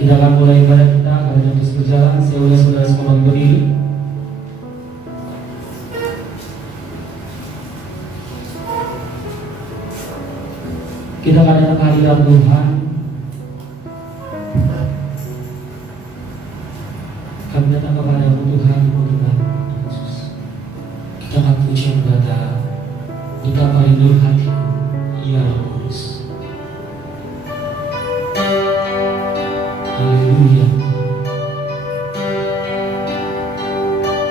Kita akan mulai ibadah kita karena terus berjalan. Saya udah saudara semua berdiri. Kita akan datang ke hadirat Tuhan. Kami datang kepada-Mu Tuhan, Tuhan Yesus. Kita akan puji berkata, betapa rindu hatiku, ya Roh Kudus. Haleluya.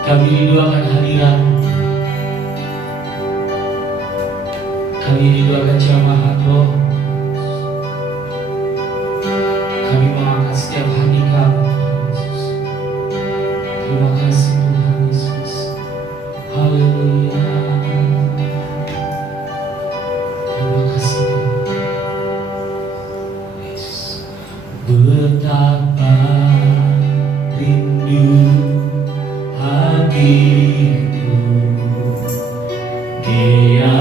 Kami rindu akan hadirat. Kami rindu akan jamaah Roh. Kami mengangkat setiap hati kami, Yesus. Terima kasih Tuhan Yesus. Haleluya. Terima kasih Tuhan Yesus. Betapa rindu hatiku, Dia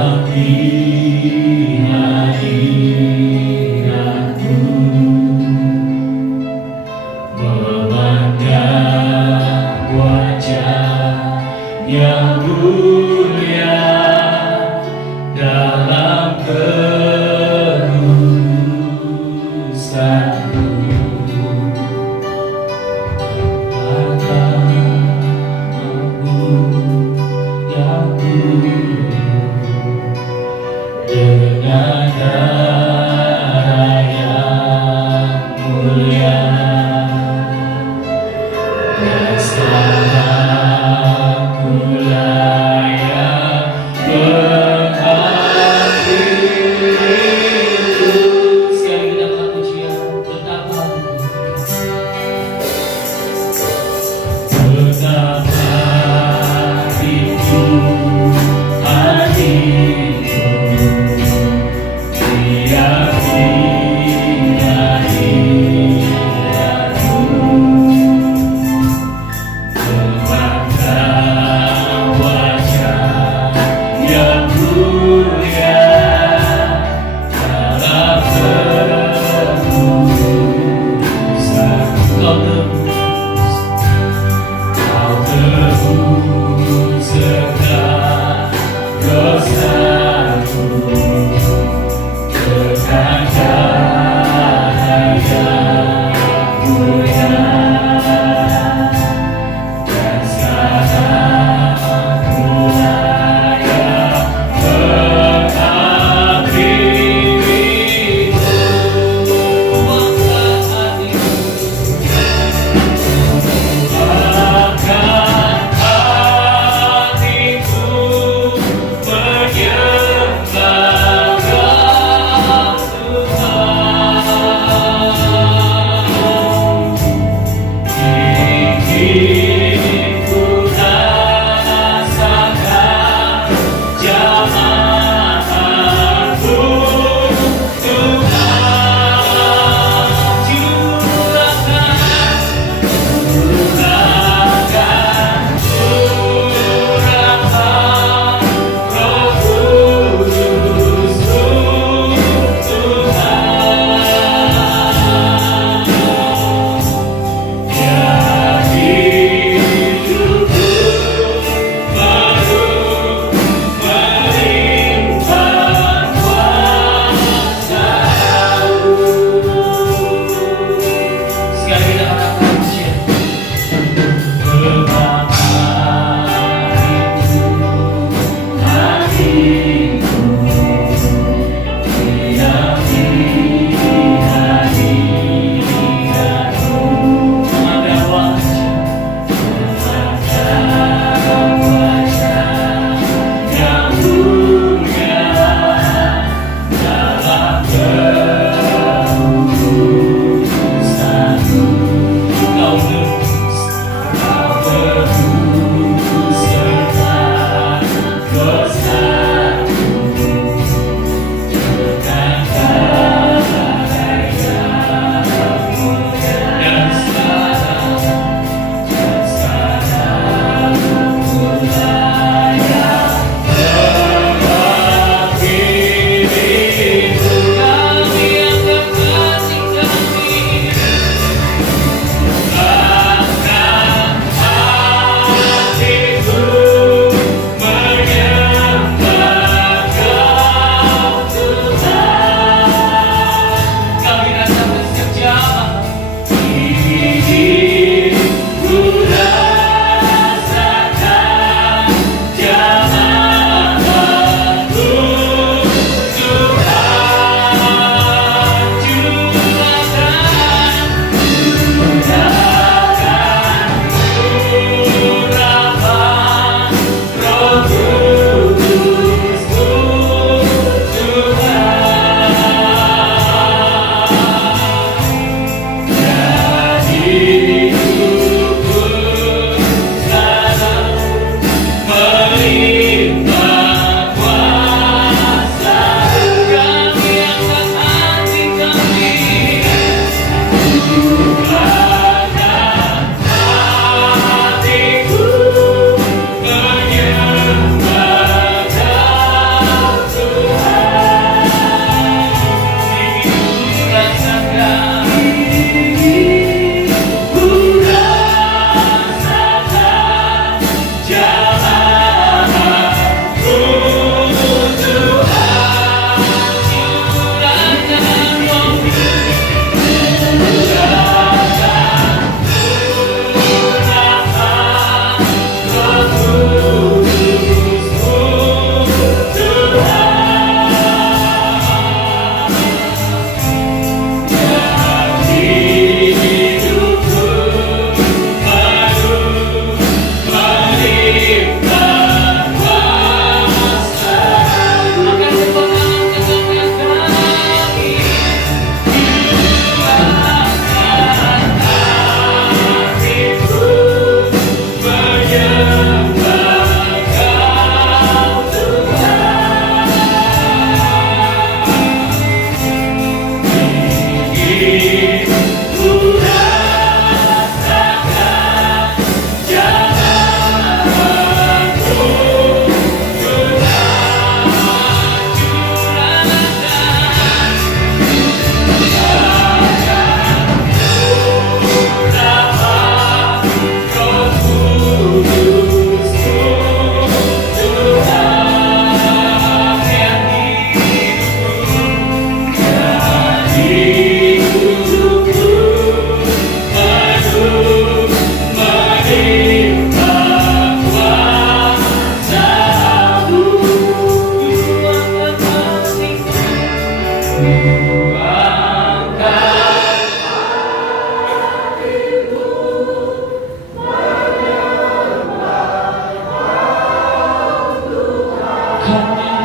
Kami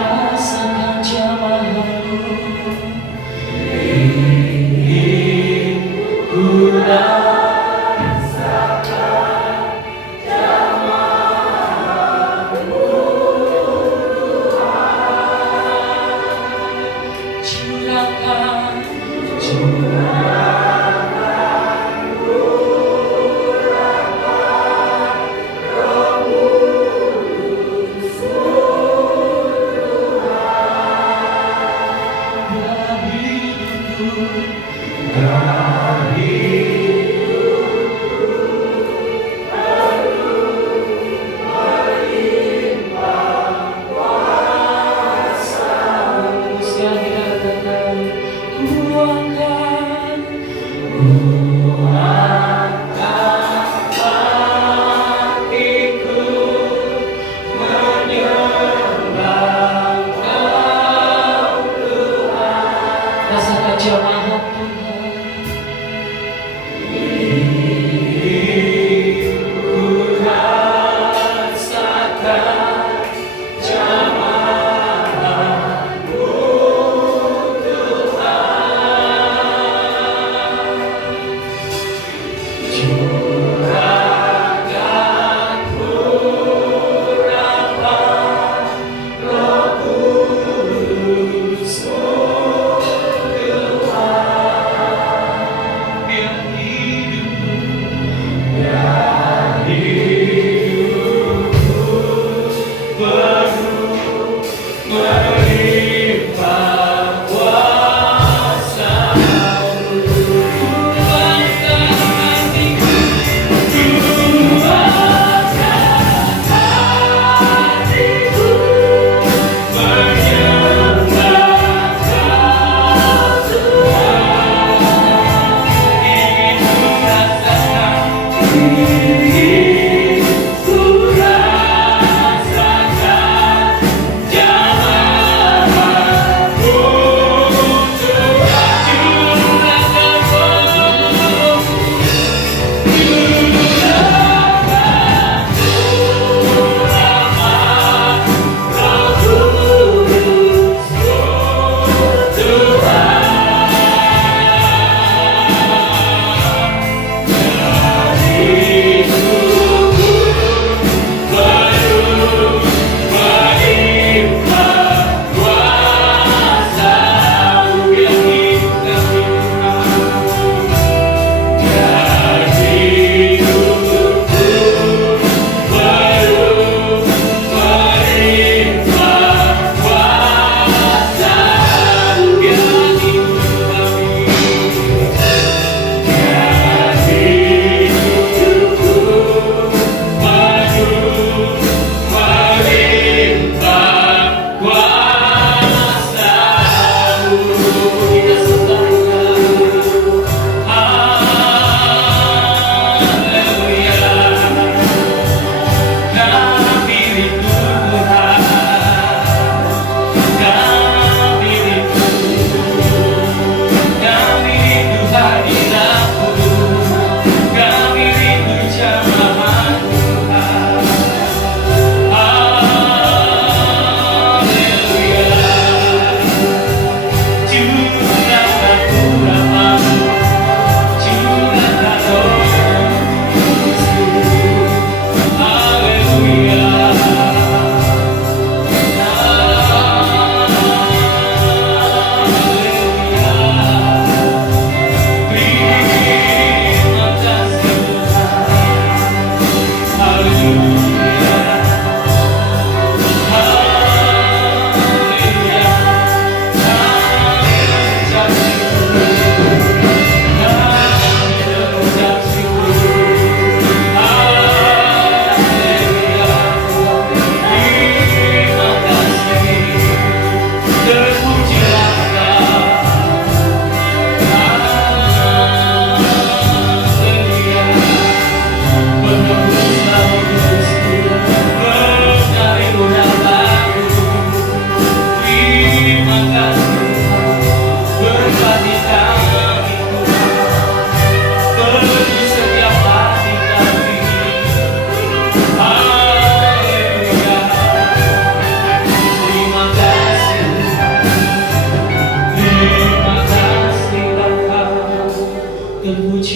rasakan jamaah-Mu, ku rasakan jamaah-Mu, curahkan, rasakan jamaah Tuhan. Ku rasakan jamaah-Mu Tuhan. Curahkan urapan Roh Kudus-Mu Tuhan.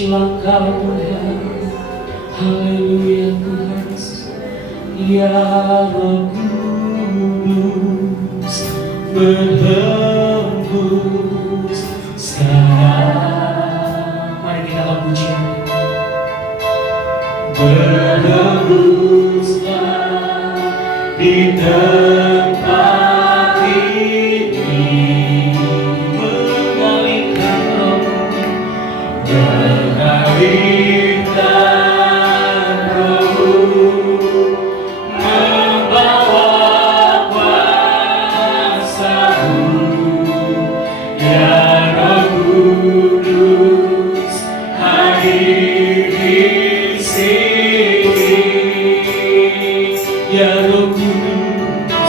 pujilah Kau Tuhan. Haleluya Tuhan. Ya Roh Kudus berhembus sekarang. Mari kita lakukan pujian. Berhembuslah di tempat ini, mengalirkan roh, mengalirkan roh, membawa kuasa-Mu, ya Roh Kudus hadir di sini, ya Roh Kudus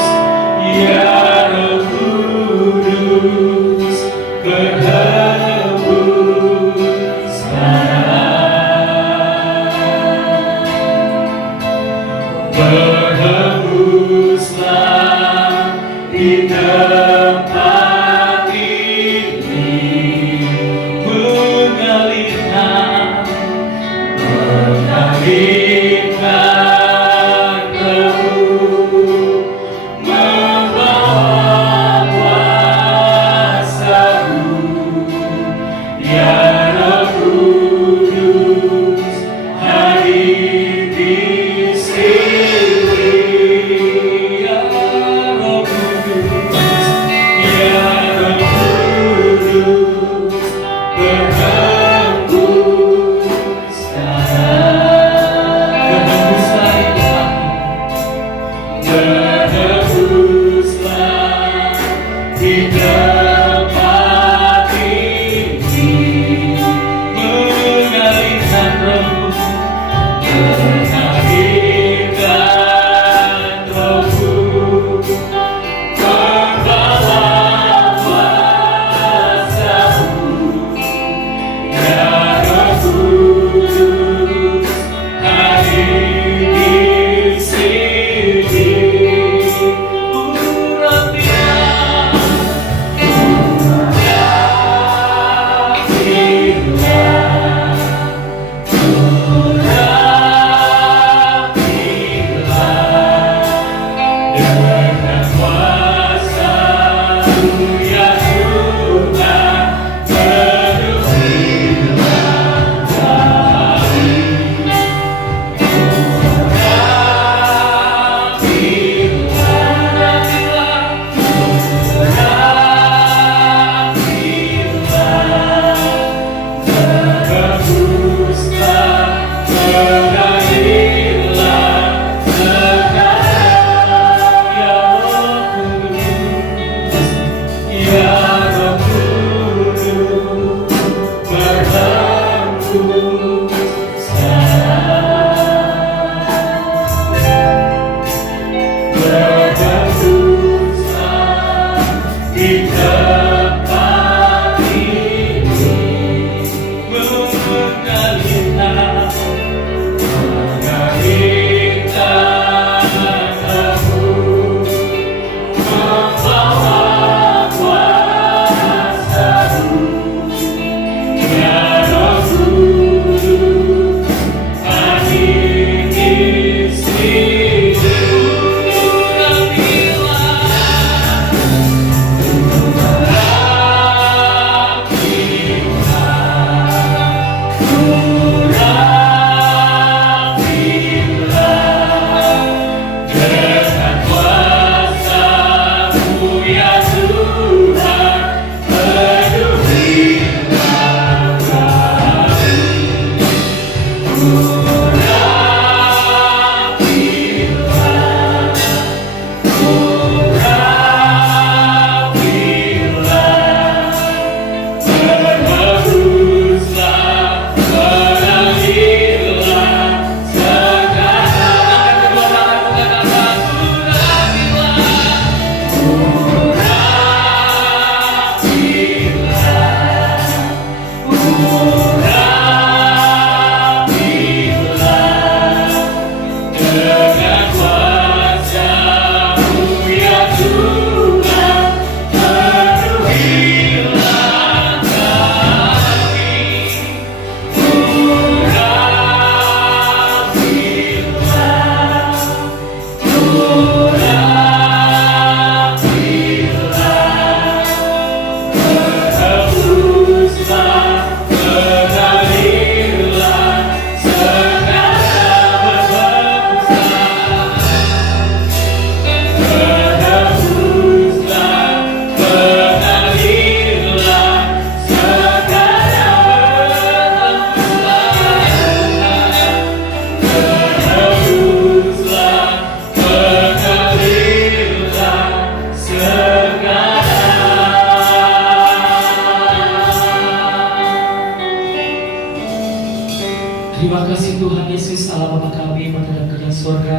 Terima kasih Tuhan Yesus, Allah Bapa kami pada dalam kerajaan surga.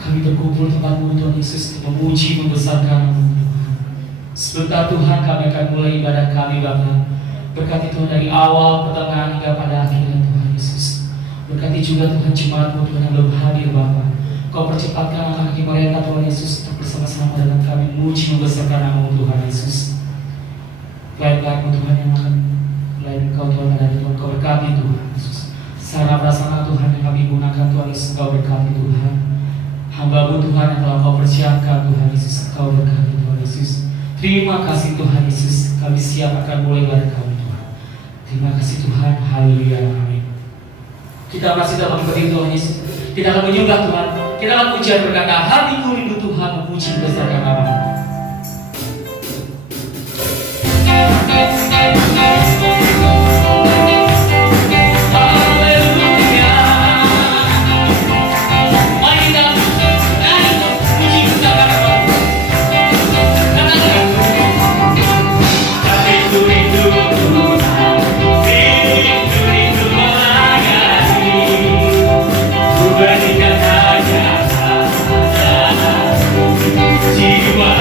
Kami berkumpul tempat-Mu Tuhan Yesus untuk memuji, membesarkan Nama-Mu Tuhan. Sebentar Tuhan kami akan mulai ibadah kami Bapa. Berkati Tuhan dari awal, pertengahan hingga pada akhirnya Tuhan Yesus. Berkati juga Tuhan jemaat-Mu Tuhan yang belum hadir Bapa. Kau percepatkan langkah kaki mereka Tuhan Yesus untuk bersama-sama dalam kami memuji, membesarkan Nama-Mu Tuhan Yesus. Pelayan-pelayan-Mu Tuhan yang akan melayani Kau Tuhan pada hari Tuhan. Kau berkati Tuhan Yesus. Sarana prasarana Tuhan yang kami gunakan Tuhan Yesus, Kau berkati Tuhan. Hamba-Mu Tuhan yang telah Kau persiapkan Tuhan Yesus, Kau berkati Tuhan Yesus. Terima kasih Tuhan Yesus, kami siap akan mulai ibadah kami Tuhan. Terima kasih Tuhan, haleluya, amin. Kita masih dalam berdiri Tuhan Yesus. Kita akan menyembah Tuhan. Kita akan pujian berkata, hatiku rindu Tuhan, memuji besarkan Nama-Mu. Jiwa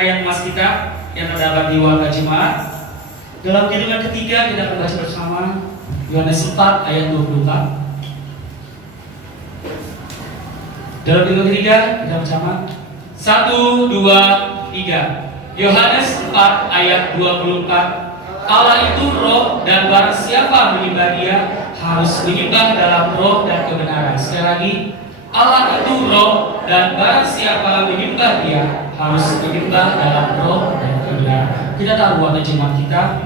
ayat emas kita yang terdapat di warga jemaat. Dalam kiriman ketiga kita akan baca bersama Yohanes 4 ayat 24. Dalam kiriman ketiga kita bersama 1, 2, 3. Yohanes 4 ayat 24. Allah itu roh dan barang siapa menyembah dia harus menyembah dalam roh dan kebenaran. Sekali lagi, Allah itu roh dan barang siapa menyembah dia harus menyembah dalam roh dan kebenaran. Kita tahu warna jemaat kita,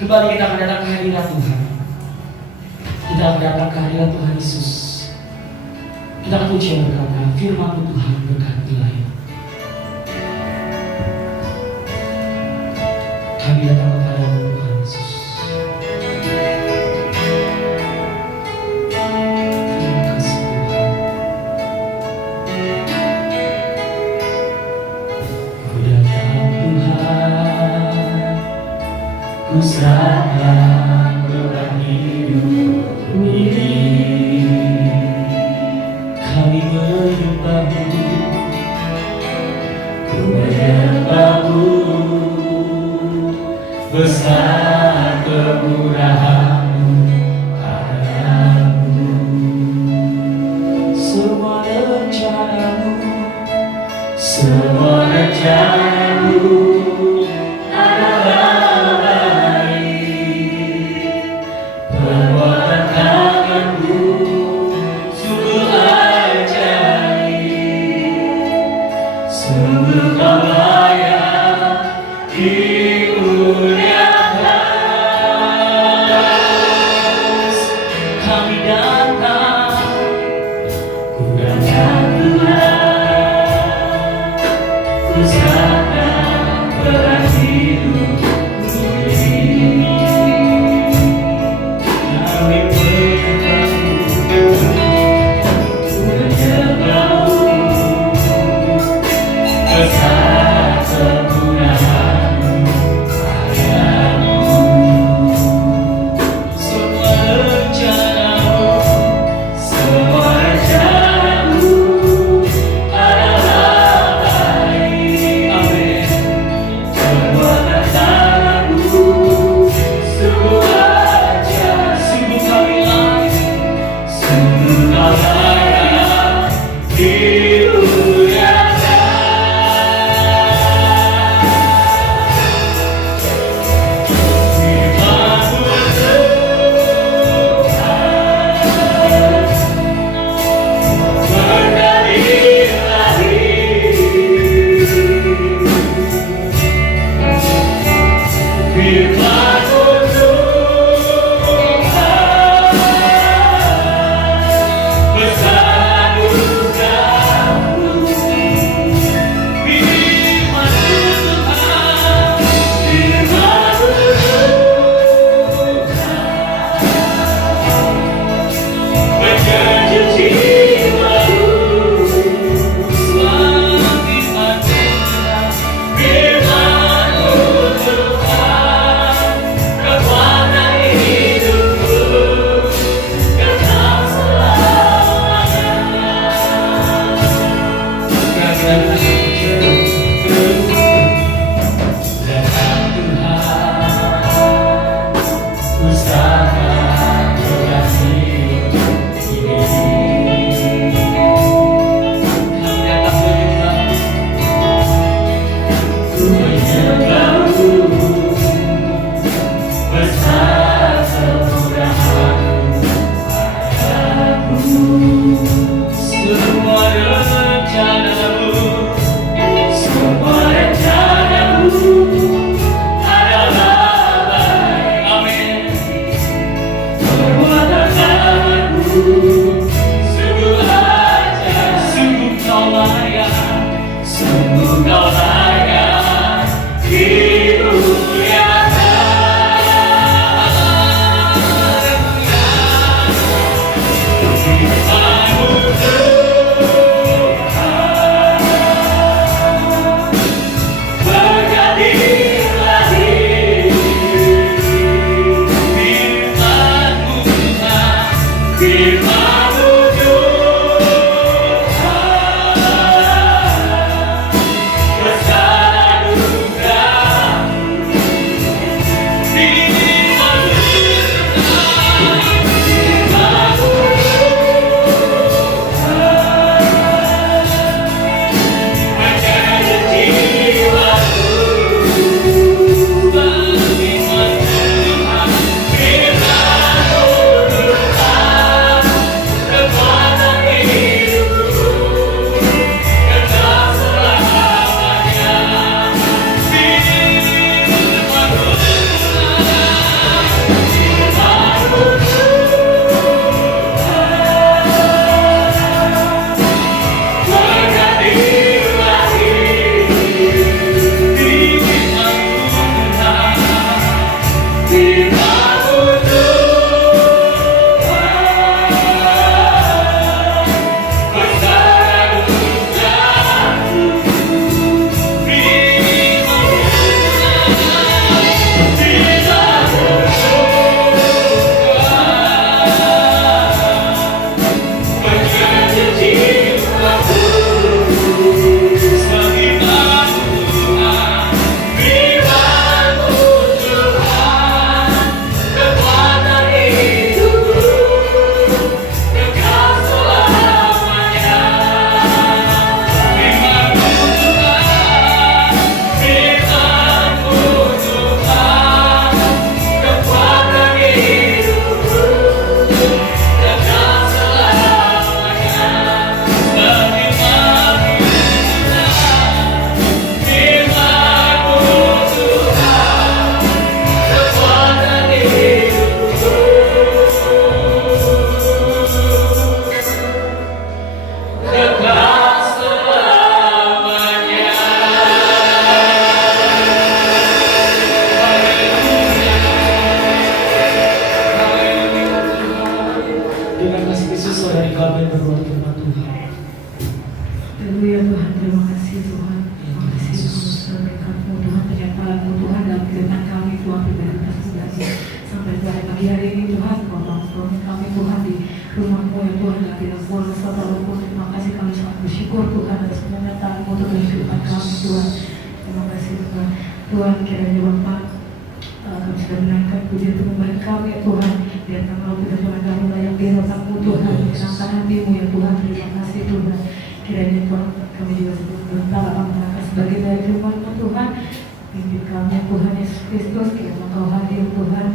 kembali kita akan datang ke hadirat Tuhan. Kita akan datang ke hadirat Tuhan Yesus. Kita akan puji dan berkata, firman Tuhan berkati lain. Kami datang kepada Tuhan Yesus. Terima kasih Tuhan. Ku datang Tuhan, ku serahkan beban hidup ini. Kami menyembah-Mu, ku menyembah-Mu. Besar kemurahan-Mu padamu. Semua rencana-Mu adalah baik. Perbuatan tangan-Mu sungguh ajaib. Sungguh Kau layak kami datang, ku datang Tuhan, ku serahkan beban hidup ini. Kami menyembah-Mu, ku menyembah-Mu, besar kemuliaan-Mu. terima kasih Tuhan. Terima kasih Tuhan berkat-Mu Tuhan, penyertaan-Mu Tuhan dalam kehidupan kami Tuhan pribadi pribadi. Sampai pada pagi hari ini Tuhan, suami kami Tuhan di rumah-Mu ya Tuhan, dan tidak boleh selalu pun. Terima kasih, kami sangat bersyukur Tuhan atas penyertaan-Mu dalam kehidupan kami Tuhan. Terima kasih Tuhan. Tuhan kiranya Bapak kami sudah menaikkan pujian penyembahan kami ya Tuhan. Biarkan kalau kita Tuhan kami layak di hadapan-Mu Tuhan, menyenangkan hati-Mu ya Tuhan. Terima kasih Tuhan. Kiranya Tuhan kami juga sebut bertala amanah sebagai dari firman-Mu Tuhan. Pimpin kami ya Tuhan Yesus Kristus, kiranya Engkau hadir Tuhan.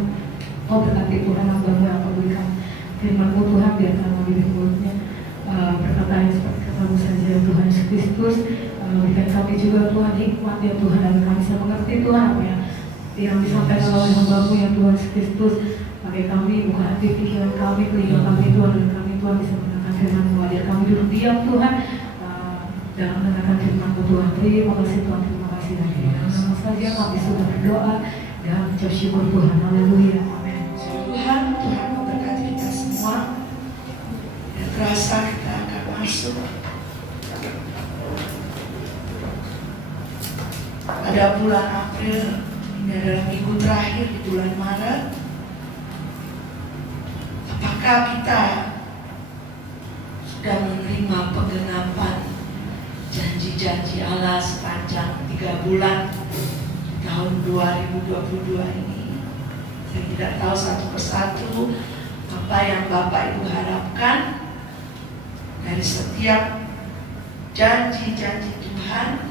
Oh berkati Tuhan hamba-Mu yang Engkau berikan firman-Mu Tuhan, biarkan kami di mulutnya perkataan seperti kata-Mu saja ya Tuhan Yesus Kristus. Berikan kami juga Tuhan hikmat ya Tuhan, agar kami bisa mengerti Tuhan apa yang disampaikan oleh hamba-Mu ya Tuhan Yesus Kristus. Pakai kami, buka hati pikiran kami, telinga kami Tuhan, dan kami Tuhan bisa mendengarkan firman-Mu. Ajar kami duduk diam Tuhan dalam mendengarkan firman-Mu Tuhan. Terima kasih Tuhan, terima kasih. Dan dalam nama saja kami sudah berdoa dan mengucap syukur Tuhan. Haleluya, amin. Tuhan memberkati kita semua. Dan terasa kita akan masuk pada bulan April. Ini adalah minggu terakhir di bulan Maret. Apakah kita sudah menerima penggenapan janji-janji Allah sepanjang 3 bulan tahun 2022 ini? Saya tidak tahu satu persatu apa yang Bapak Ibu harapkan dari setiap janji-janji Tuhan.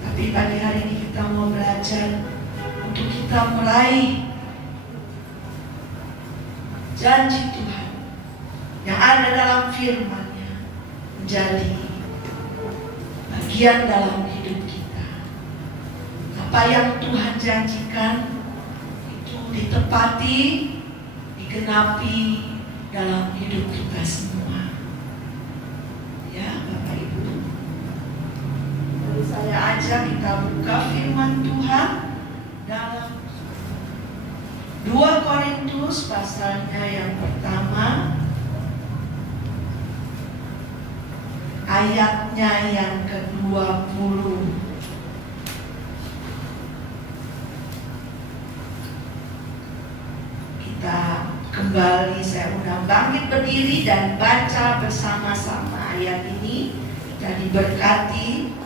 Tapi pagi hari ini kita mau belajar untuk kita meraih janji Tuhan yang ada dalam firman-Nya menjadi bagian dalam hidup kita. Apa yang Tuhan janjikan itu ditepati, digenapi dalam hidup kita semua. Ya Bapak Ibu, saya ajak kita buka firman Tuhan dalam 2 Korintus pasalnya yang pertama, ayatnya yang ke-20. Kita kembali, saya undang bangkit berdiri dan baca bersama-sama ayat ini. Kita diberkati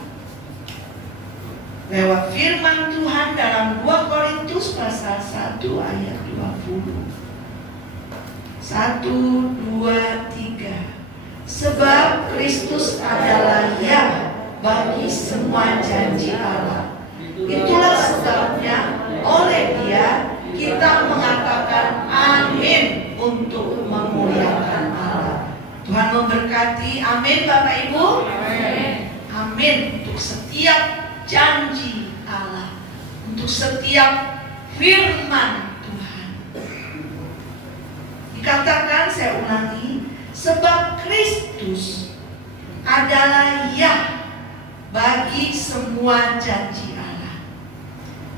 lewat firman Tuhan dalam 2 Korintus pasal 1 ayat 20. 1, 2, 3. Sebab Kristus adalah ya bagi semua janji Allah. Itulah sebabnya oleh Dia kita mengatakan amin untuk memuliakan Allah. Tuhan memberkati. Amin Bapak Ibu. Amin untuk setiap janji Allah, untuk setiap firman Tuhan. Dikatakan, saya ulangi, sebab Kristus adalah ya bagi semua janji Allah.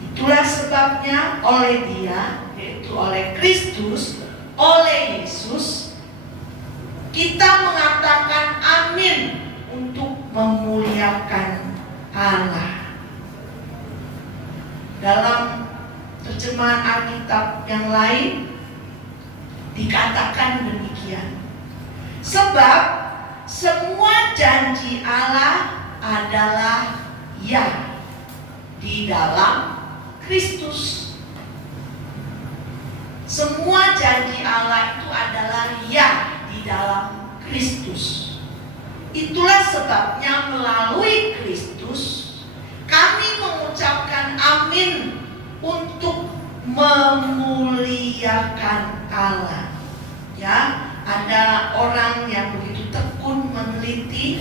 Itulah sebabnya oleh Dia, yaitu oleh Kristus, oleh Yesus, kita mengatakan amin untuk memuliakan Allah. Dalam terjemahan Alkitab yang lain dikatakan demikian. Sebab semua janji Allah adalah ya di dalam Kristus. Semua janji Allah itu adalah ya di dalam Kristus. Itulah sebabnya melalui Kristus kami mengucapkan amin untuk memuliakan Allah. Ya, ada orang yang begitu tekun meneliti,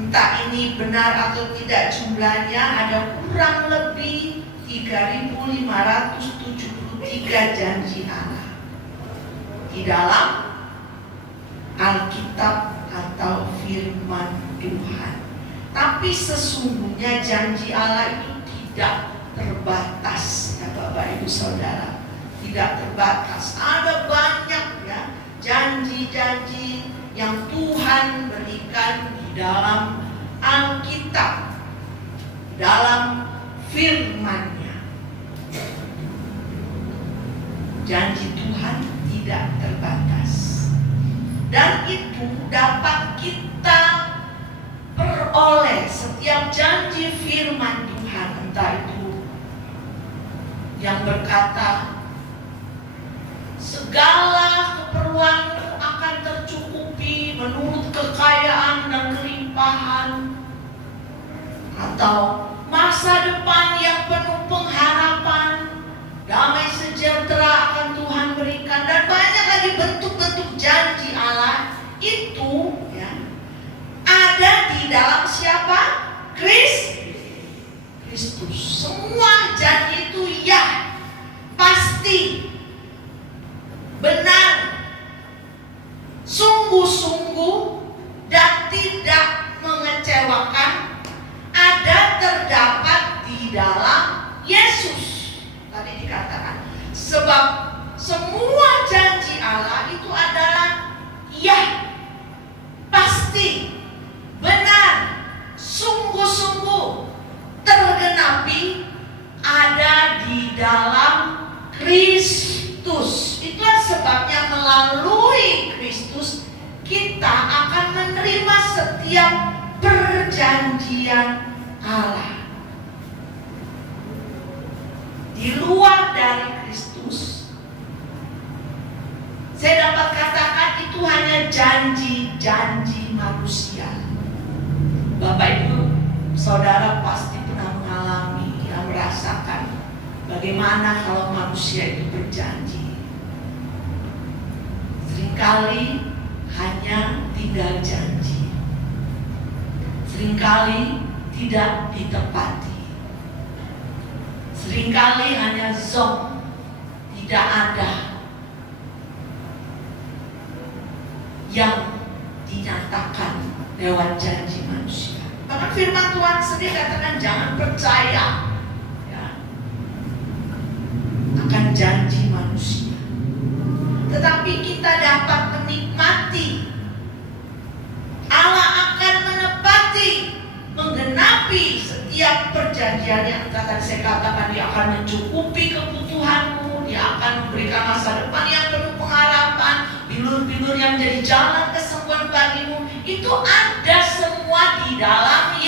entah ini benar atau tidak jumlahnya, ada kurang lebih 3.573 janji Allah di dalam Alkitab atau firman Tuhan. Tapi sesungguhnya janji Allah itu tidak terbatas, ya Bapak Ibu Saudara, tidak terbatas. Ada banyak ya janji-janji yang Tuhan berikan di dalam dalam firman-Nya. Janji Tuhan tidak terbatas. Dan itu dapat kita peroleh setiap janji firman Tuhan, entah itu yang berkata segala keperluanmu akan tercukupi menurut kekayaan dan kelimpahan, atau masa depan yang penuh pengharapan, damai sejahtera akan Tuhan berikan, dan banyak lagi bentuk-bentuk janji Allah itu ya, ada di dalam siapa? Kristus. Semua janji itu ya, pasti, benar, sungguh-sungguh, dan tidak mengecewakan, ada terdapat di dalam Yesus. Tadi dikatakan, sebab semua janji Allah itu adalah ya, pasti, benar, sungguh-sungguh, tergenapi, ada di dalam Kristus. Itulah sebabnya melalui Kristus kita akan menerima setiap perjanjian Allah. Di luar dari Kristus, saya dapat katakan itu hanya janji-janji manusia. Bapak Ibu, saudara pasti pernah mengalami dan merasakan bagaimana kalau manusia itu berjanji. Seringkali hanya tinggal janji, seringkali tidak ditepati, seringkali hanya zong, tidak ada yang dinyatakan lewat janji manusia. Bahkan firman Tuhan sendiri katakan jangan percaya ya, akan janji manusia, tetapi kita dapat menikmati Allah akan menepati, menggenapi setiap perjanjian yang tadi saya katakan. Dia akan mencukupi kebutuhanmu, Dia akan memberikan masa depan yang penuh pengharapan, bilur-bilur yang menjadi jalan kesembuhan bagimu. Itu ada semua di dalam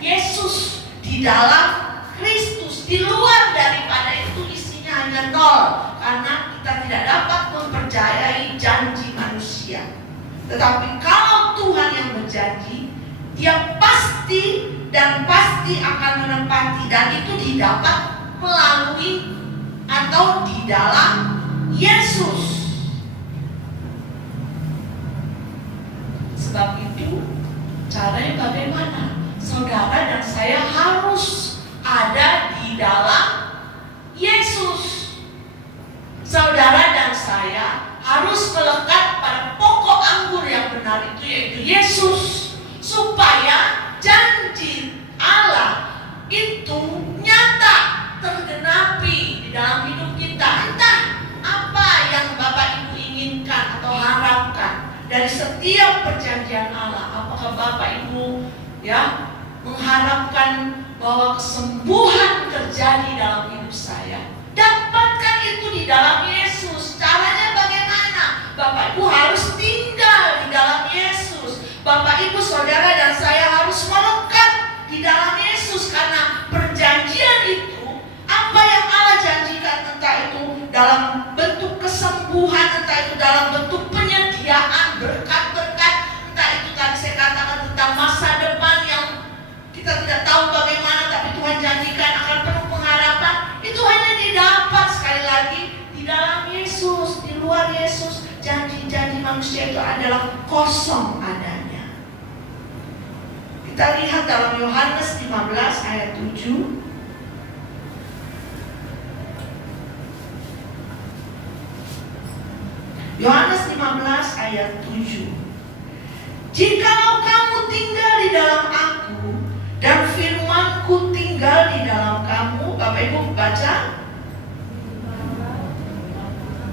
Yesus, di dalam Kristus. Di luar daripada itu isinya hanya nol, karena kita tidak dapat mempercayai janji manusia. Tetapi kalau Tuhan yang berjanji, Dia pasti dan pasti akan menepati, dan itu didapat melalui atau di dalam Yesus. Sebab itu caranya bagaimana? Saudara dan saya harus ada di dalam Yesus. Saudara dan saya harus melekat pada pokok anggur yang benar itu, yaitu Yesus, supaya janji Allah itu nyata, tergenapi di dalam hidup kita. Entah apa yang Bapak Ibu inginkan atau harapkan dari setiap perjanjian Allah. Apakah Bapak Ibu ya mengharapkan bahwa kesembuhan terjadi dalam hidup saya? Dapatkan itu di dalam Yesus. Caranya bagaimana? Bapak Ibu harus tinggal di dalam Yesus. Bapak Ibu, saudara dan saya harus melekat di dalam Yesus, karena perjanjian itu, apa yang Allah janjikan, entah itu dalam bentuk kesembuhan, entah itu dalam bentuk penyediaan berkat-berkat, entah itu tadi saya katakan tentang masa depan yang kita tidak tahu bagaimana, tapi Tuhan janjikan akan penuh pengharapan. Itu hanya didapat sekali lagi di dalam Yesus. Di luar Yesus, janji-janji manusia itu adalah kosong adanya. Kita lihat dalam Yohanes 15 ayat 7. Yohanes 15 ayat 7. Jikalau kamu tinggal di dalam aku dan firman-Ku tinggal di dalam kamu, Bapak Ibu baca.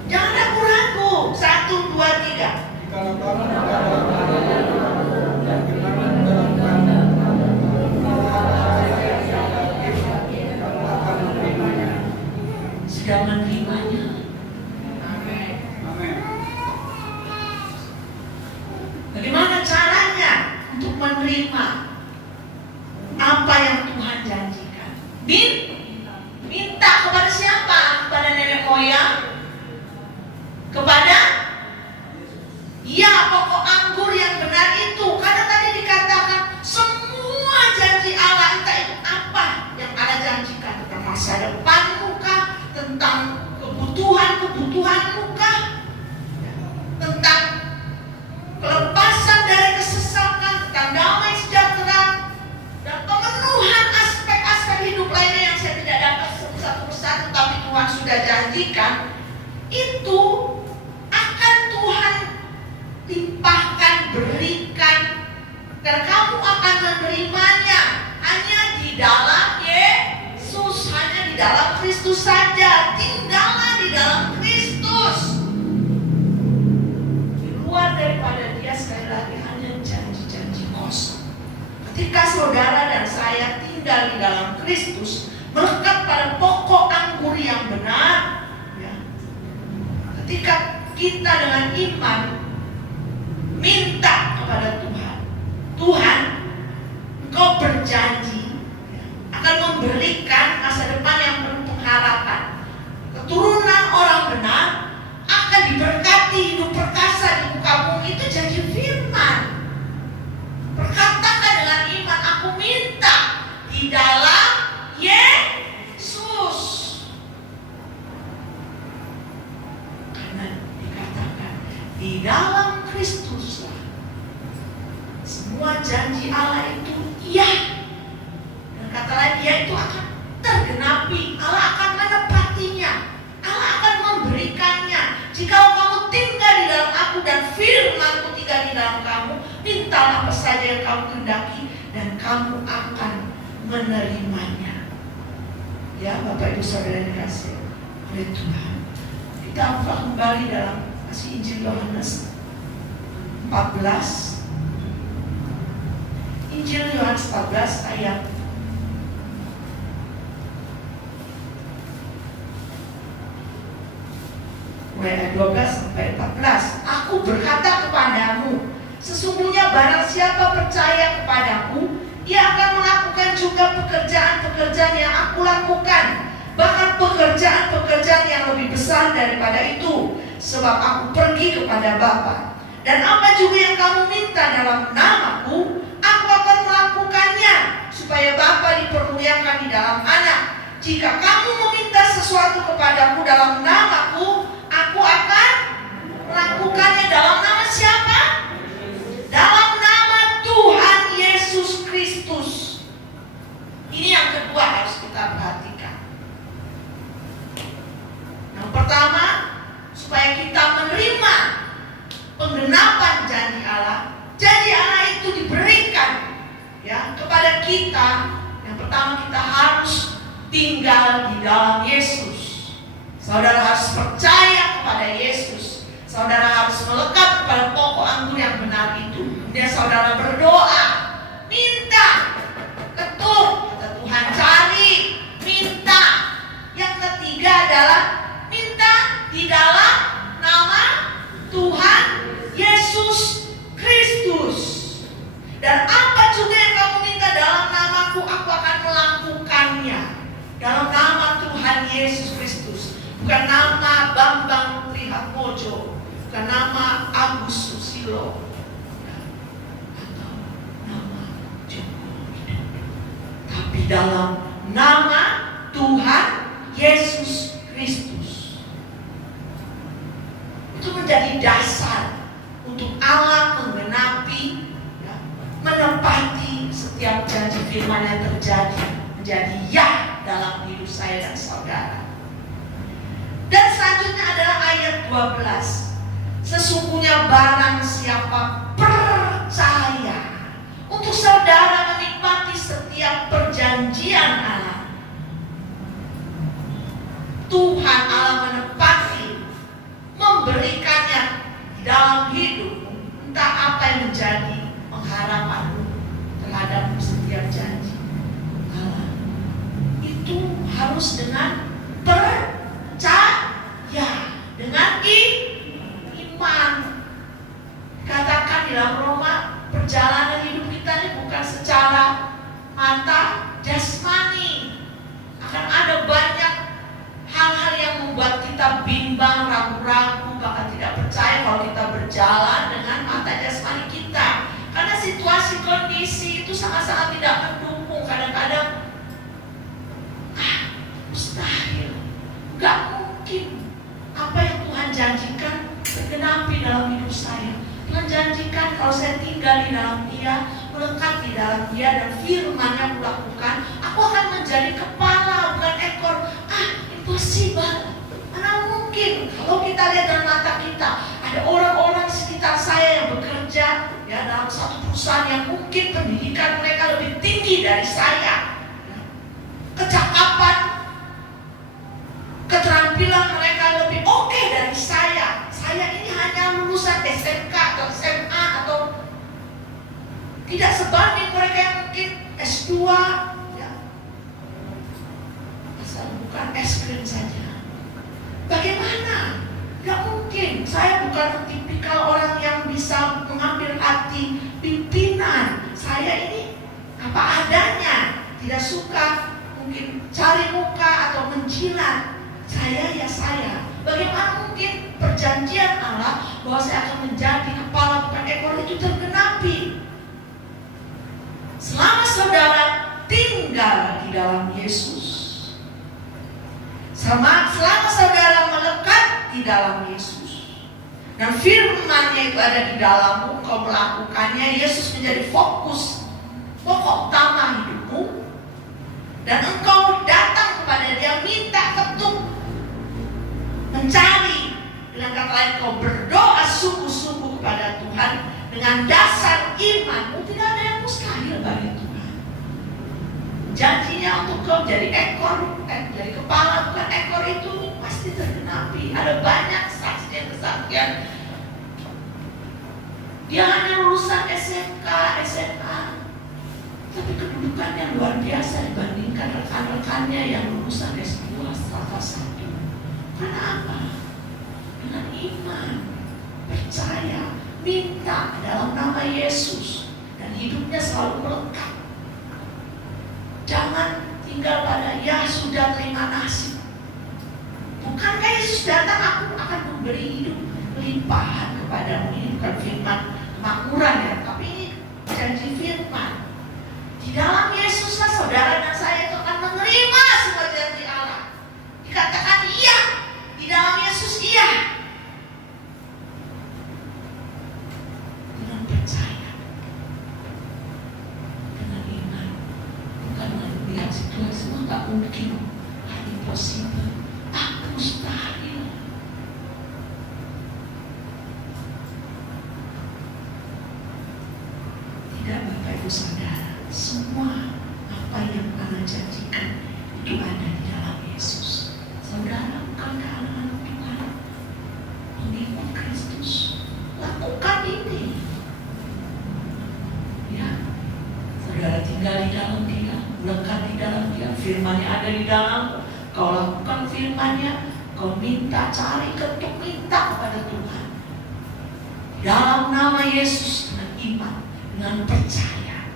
Jangan ragu-ragu. 1, 2, 3. Jikalau kamu tinggal di dalam aku dan firman-Ku dalam kamu, Minta kepada siapa? Kepada nenek moyang? Kepada pokok anggur yang benar itu. Karena tadi dikatakan semua janji Allah, entah itu apa yang Allah janjikan, tentang masa depanmu kah, tentang kebutuhanmu kah, tentang kelepasan dari kesesatan, tentang damai sejahtera, dan pemenuhan aspek-aspek hidup lainnya yang saya tidak dapat satu persatu, tapi Tuhan sudah janjikan, itu akan Tuhan limpahkan, berikan, dan kamu akan menerimanya hanya di dalam Yesus, hanya di dalam Kristus saja. Tinggallah di dalam Kristus. Di luar daripada Dia, sekali lagi, hanya janji-janji kosong. Ketika saudara dan saya tinggal di dalam Kristus, melekat pada pokok anggur yang benar, ketika kita dengan iman minta kepada Tuhan, Tuhan, Engkau berjanji akan memberikan masa depan yang penuh pengharapan. Keturunan orang benar akan diberkati, hidup perkasa di muka bumi. Itu janji firman. Berkatakan dengan iman, aku minta di dalam Yesus. Karena dikatakan di dalam Kristus semua janji Allah itu iya. Dan kata lain, Dia itu akan tergenapi. Allah akan menepatinya. Allah akan memberikannya. Jika kamu tinggal di dalam aku dan firman-Ku tinggal di dalam kamu, mintalah apa saja yang kamu kehendaki dan kamu akan menerimanya. Ya, Bapak Ibu Saudara yang dikasihi oleh Tuhan. Kita buka kembali dalam masih Injil Yohanes 14. Injil Yohanes 14 ayat 12 sampai 14. Aku berkata kepadamu, sesungguhnya barang siapa percaya kepadaku, ia akan melakukan juga pekerjaan-pekerjaan yang aku lakukan, bahkan pekerjaan-pekerjaan yang lebih besar daripada itu, sebab aku pergi kepada Bapa. Dan apa juga yang kamu minta dalam namaku, aku akan melakukannya, supaya Bapa dipermuliakan di dalam Anak. Jika kamu meminta sesuatu kepadaku dalam namaku, aku akan melakukannya. Dalam nama siapa? Dalam nama Tuhan Yesus Kristus. Ini yang kedua harus kita perhatikan. Yang pertama, supaya kita menerima penggenapan janji Allah. Janji Allah itu diberikan kepada kita. Yang pertama, kita harus tinggal di dalam Yesus. Saudara harus percaya kepada Yesus. Saudara harus melekat kepada pokok anggur yang benar itu. Kemudian saudara berdoa, minta, ketuk, kata Tuhan, cari, minta. Yang ketiga adalah minta di dalam nama Tuhan Yesus Kristus. Dan apa juga yang kamu minta dalam namaku, aku akan melakukannya. Dalam nama Tuhan Yesus Kristus. Bukan nama Bambang Trihatmojo, bukan nama Agus Susilo, atau nama Joko Widodo, tapi dalam nama Tuhan Yesus Kristus. Itu menjadi dasar untuk Allah menggenapi, menepati setiap janji firman yang terjadi menjadi ya dalam hidup saya dan saudara. Dan selanjutnya adalah ayat 12. Sesungguhnya barang siapa percaya, untuk saudara menikmati setiap perjanjian Allah, Tuhan Allah menepati, memberikannya dalam hidup. Entah apa yang menjadi pengharapanmu terhadap setiap janji Allah, itu harus dengan percaya, dengan iman. Katakan di dalam Roma, perjalanan hidup kita ini bukan secara mata jasmani, kita bimbang, ragu-ragu, bahkan tidak percaya kalau kita berjalan dengan mata jasmani kita. Karena situasi kondisi itu sangat-sangat tidak mendukung. Kadang-kadang mustahil, gak mungkin apa yang Tuhan janjikan tergenapi dalam hidup saya. Tuhan janjikan kalau saya tinggal di dalam Dia, melekat di dalam Dia, dan firman-Nya kulakukan, aku akan menjadi kepala bukan ekor. Impossible. Mana mungkin? Kalau kita lihat dalam mata kita, ada orang-orang sekitar saya yang bekerja ya dalam satu perusahaan yang mungkin pendidikan mereka lebih tinggi dari saya, kecakapan, keterampilan mereka lebih oke dari saya. Saya ini hanya lulusan SMK atau SMA atau tidak sebanding mereka yang mungkin S2 ya. Asal bukan es krim saja. Bagaimana? Gak mungkin. Saya bukan tipikal orang yang bisa mengambil hati pimpinan. Saya ini apa adanya. Tidak suka mungkin cari muka atau menjilat. Saya ya saya. Bagaimana mungkin perjanjian Allah bahwa saya akan menjadi kepala bukan ekor itu tergenapi? Selama saudara tinggal di dalam Yesus, selama saudara melekat di dalam Yesus, dan firman-Nya itu ada di dalammu, kau melakukannya, Yesus menjadi fokus, pokok utama hidupmu, dan engkau datang kepada Dia, minta, ketuk, mencari, dengan kata lain kau berdoa sungguh-sungguh kepada Tuhan dengan dasar imanmu. Tidak ada yang mustahil bagi Tuhan. Janjinya untuk kau jadi ekor, jadi kepala bukan ekor itu pasti tergenapi. Ada banyak kesaksian. Dia hanya lulusan SMK, SMA, tapi kedudukannya luar biasa dibandingkan rekan-rekannya yang lulusan S2 strata 1. Karena apa? Dengan iman, percaya, minta dalam nama Yesus, dan hidupnya selalu melekat. Jangan tinggal pada ya sudah terima nasib. Bukankah Yesus datang, aku akan memberi hidup limpahan kepadamu. Ini bukan firman kemakmuran ya, tapi ini janji firman. Di dalam Yesuslah saudara dan saya itu akan menerima semua janji Allah. Dikatakan iya, di dalam Yesus iya. Dengan percaya, dengan iman, bukan melihat situasi semua tak mungkin, impossible, mustahil. Tidak, Bapak Ibu Saudara, semua apa yang Allah janjikan itu ada di dalam Yesus. Saudara bukan anak-anak Tuhan, pengikut Kristus, lakukan ini. Ya, saudara tinggal di dalam Dia, melekat di dalam Dia, firman-Nya ada di dalam. Kau lakukan firman-Nya, kau minta, cari, ketuk, minta kepada Tuhan. Dalam nama Yesus, dengan iman, dengan percaya.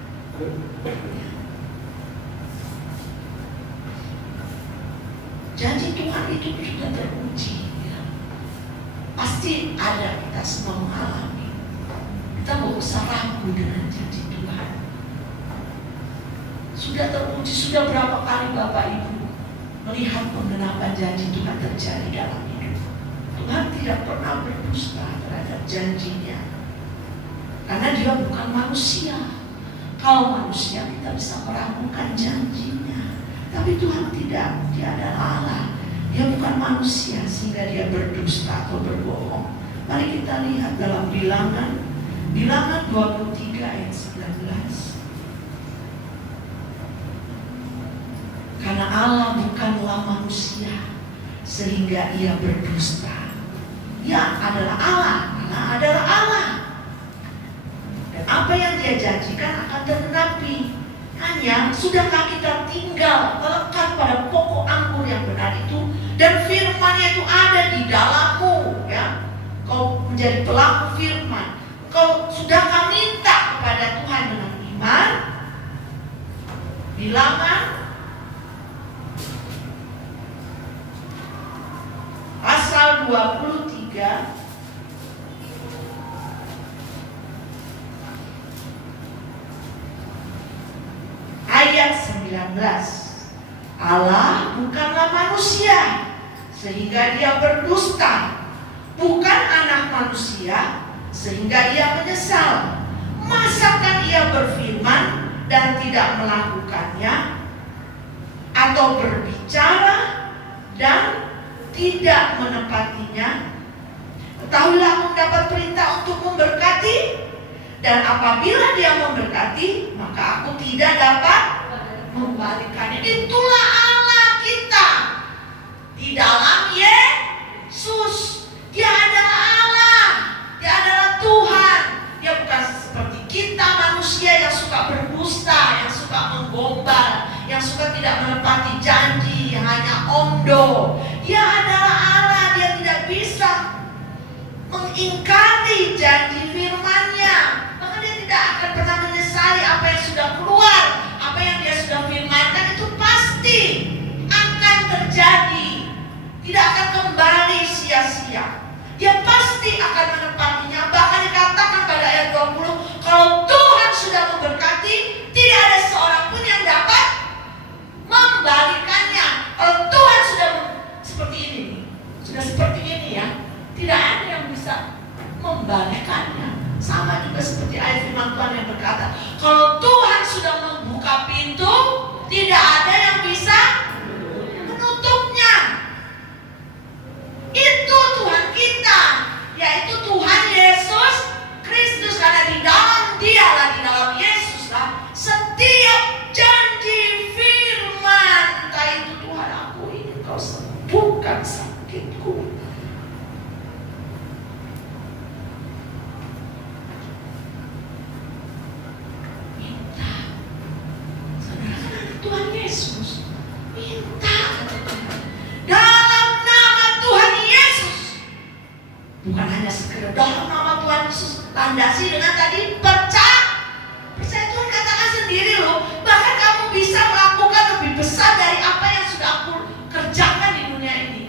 Janji Tuhan itu sudah teruji. Ya. Pasti ada, kita semua mengalami. Kita gak usah ragu dengan janji Tuhan. Sudah teruji, sudah berapa kali Bapak Ibu melihat penggenapan janji Tuhan terjadi dalam hidup. Tuhan tidak pernah berdusta terhadap janjinya. Karena Dia bukan manusia. Kalau manusia kita bisa meragukan janjinya. Tapi Tuhan tidak. Dia adalah Allah. Dia bukan manusia sehingga Dia berdusta atau berbohong. Mari kita lihat dalam Bilangan 23 ayat 19. Karena Allah bukanlah manusia sehingga Ia berdusta. Ia adalah Allah. Allah adalah Allah. Dan apa yang Dia janjikan akan tergenapi. Hanya sudahkah kita tinggal melekat pada pokok anggur yang benar itu, dan firman-Nya itu ada di dalammu, ya. Kau menjadi pelaku firman. Kau sudahkah minta kepada Tuhan dengan iman? Bilangan 23 ayat 19. Allah bukanlah manusia sehingga dia berdusta, bukan anak manusia sehingga ia menyesal. Masakan ia berfirman dan tidak melakukannya, atau berbicara dan tidak menepatinya? Ketahuilah aku mendapat perintah untuk memberkati, dan apabila dia memberkati, maka aku tidak dapat membalikannya. Itulah Allah kita di dalam Yesus. Dia adalah Allah, dia adalah Tuhan. Dia bukan seperti kita manusia yang suka berdusta, yang suka menggombal, yang suka tidak menepati janji, yang hanya omdo. Dia adalah Allah, dia tidak bisa mengingkari janji firman-Nya. Maka dia tidak akan pernah menyesali apa yang sudah keluar, apa yang dia sudah firmankan itu pasti akan terjadi, tidak akan kembali sia-sia. Dia pasti akan menepatinya. Bahkan dikatakan pada ayat 20, kalau Tuhan sudah memberkati, tidak ada seorang pun yang dapat membalikannya. Kalau Tuhan sudah seperti ini, sudah seperti ini ya, tidak ada yang bisa membalikannya. Sama juga seperti ayat firman Tuhan yang berkata, kalau Tuhan sudah membuka pintu, tidak ada yang bisa menutupnya. Itu Tuhan kita, yaitu Tuhan Yesus Kristus. Karena di dalam Dialah, di dalam Yesuslah setiap janji firman. Entah itu Tuhan, aku ingin kau sembuhkan sakitku. Minta. Saudara, Tuhan Yesus minta. Dalam nama Tuhan Yesus, bukan hanya sekedar dalam nama Tuhan Yesus, landasi dengan tadi percaya. Tuhan katakan sendiri loh, bahkan kamu bisa melakukan lebih besar dari apa yang sudah aku kerjakan di dunia ini.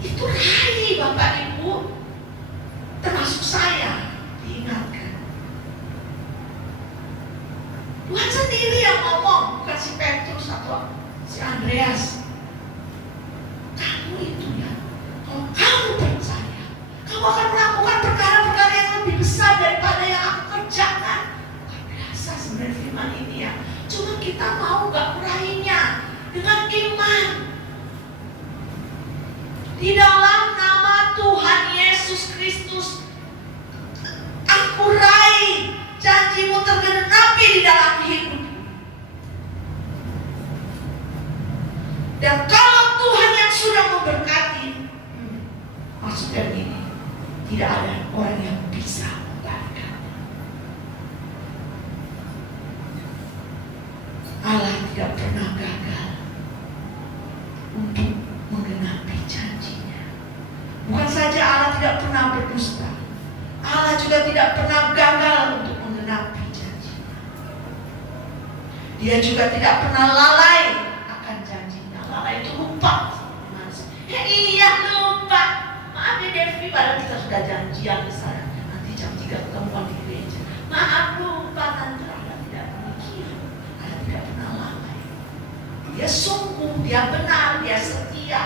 Itu raih Bapak Ibu, termasuk saya, diingatkan. Tuhan sendiri yang ngomong, bukan si Petrus atau si Andreas. Kamu itu ya, kalau kamu percaya, kamu akan melakukan perkara-perkara yang lebih besar daripada yang aku kerjakan. Luar biasa sebenarnya firman ini ya. Cuma kita mau gak meraihnya dengan iman. Di dalam nama Tuhan Yesus Kristus, aku raih janjimu tergenapi di dalam hidupku. Dan kalau Tuhan yang sudah memberkati, maksudnya ini, tidak ada orang yang bisa membalikannya. Allah tidak pernah gagal untuk menggenapi janjinya. Bukan saja Allah tidak pernah berdusta, Allah juga tidak pernah gagal untuk menggenapi janjinya. Dia juga tidak pernah lalai akan janjinya. Lalai itu lupa. Iya lupa. Maaf ya Devi, padahal kita sudah janjian misalnya nanti jam 3 ketemuan di gereja. Maaf lupa tante, Allah tidak demikian. Allah tidak pernah lalai. Dia sungguh, dia benar, dia setia,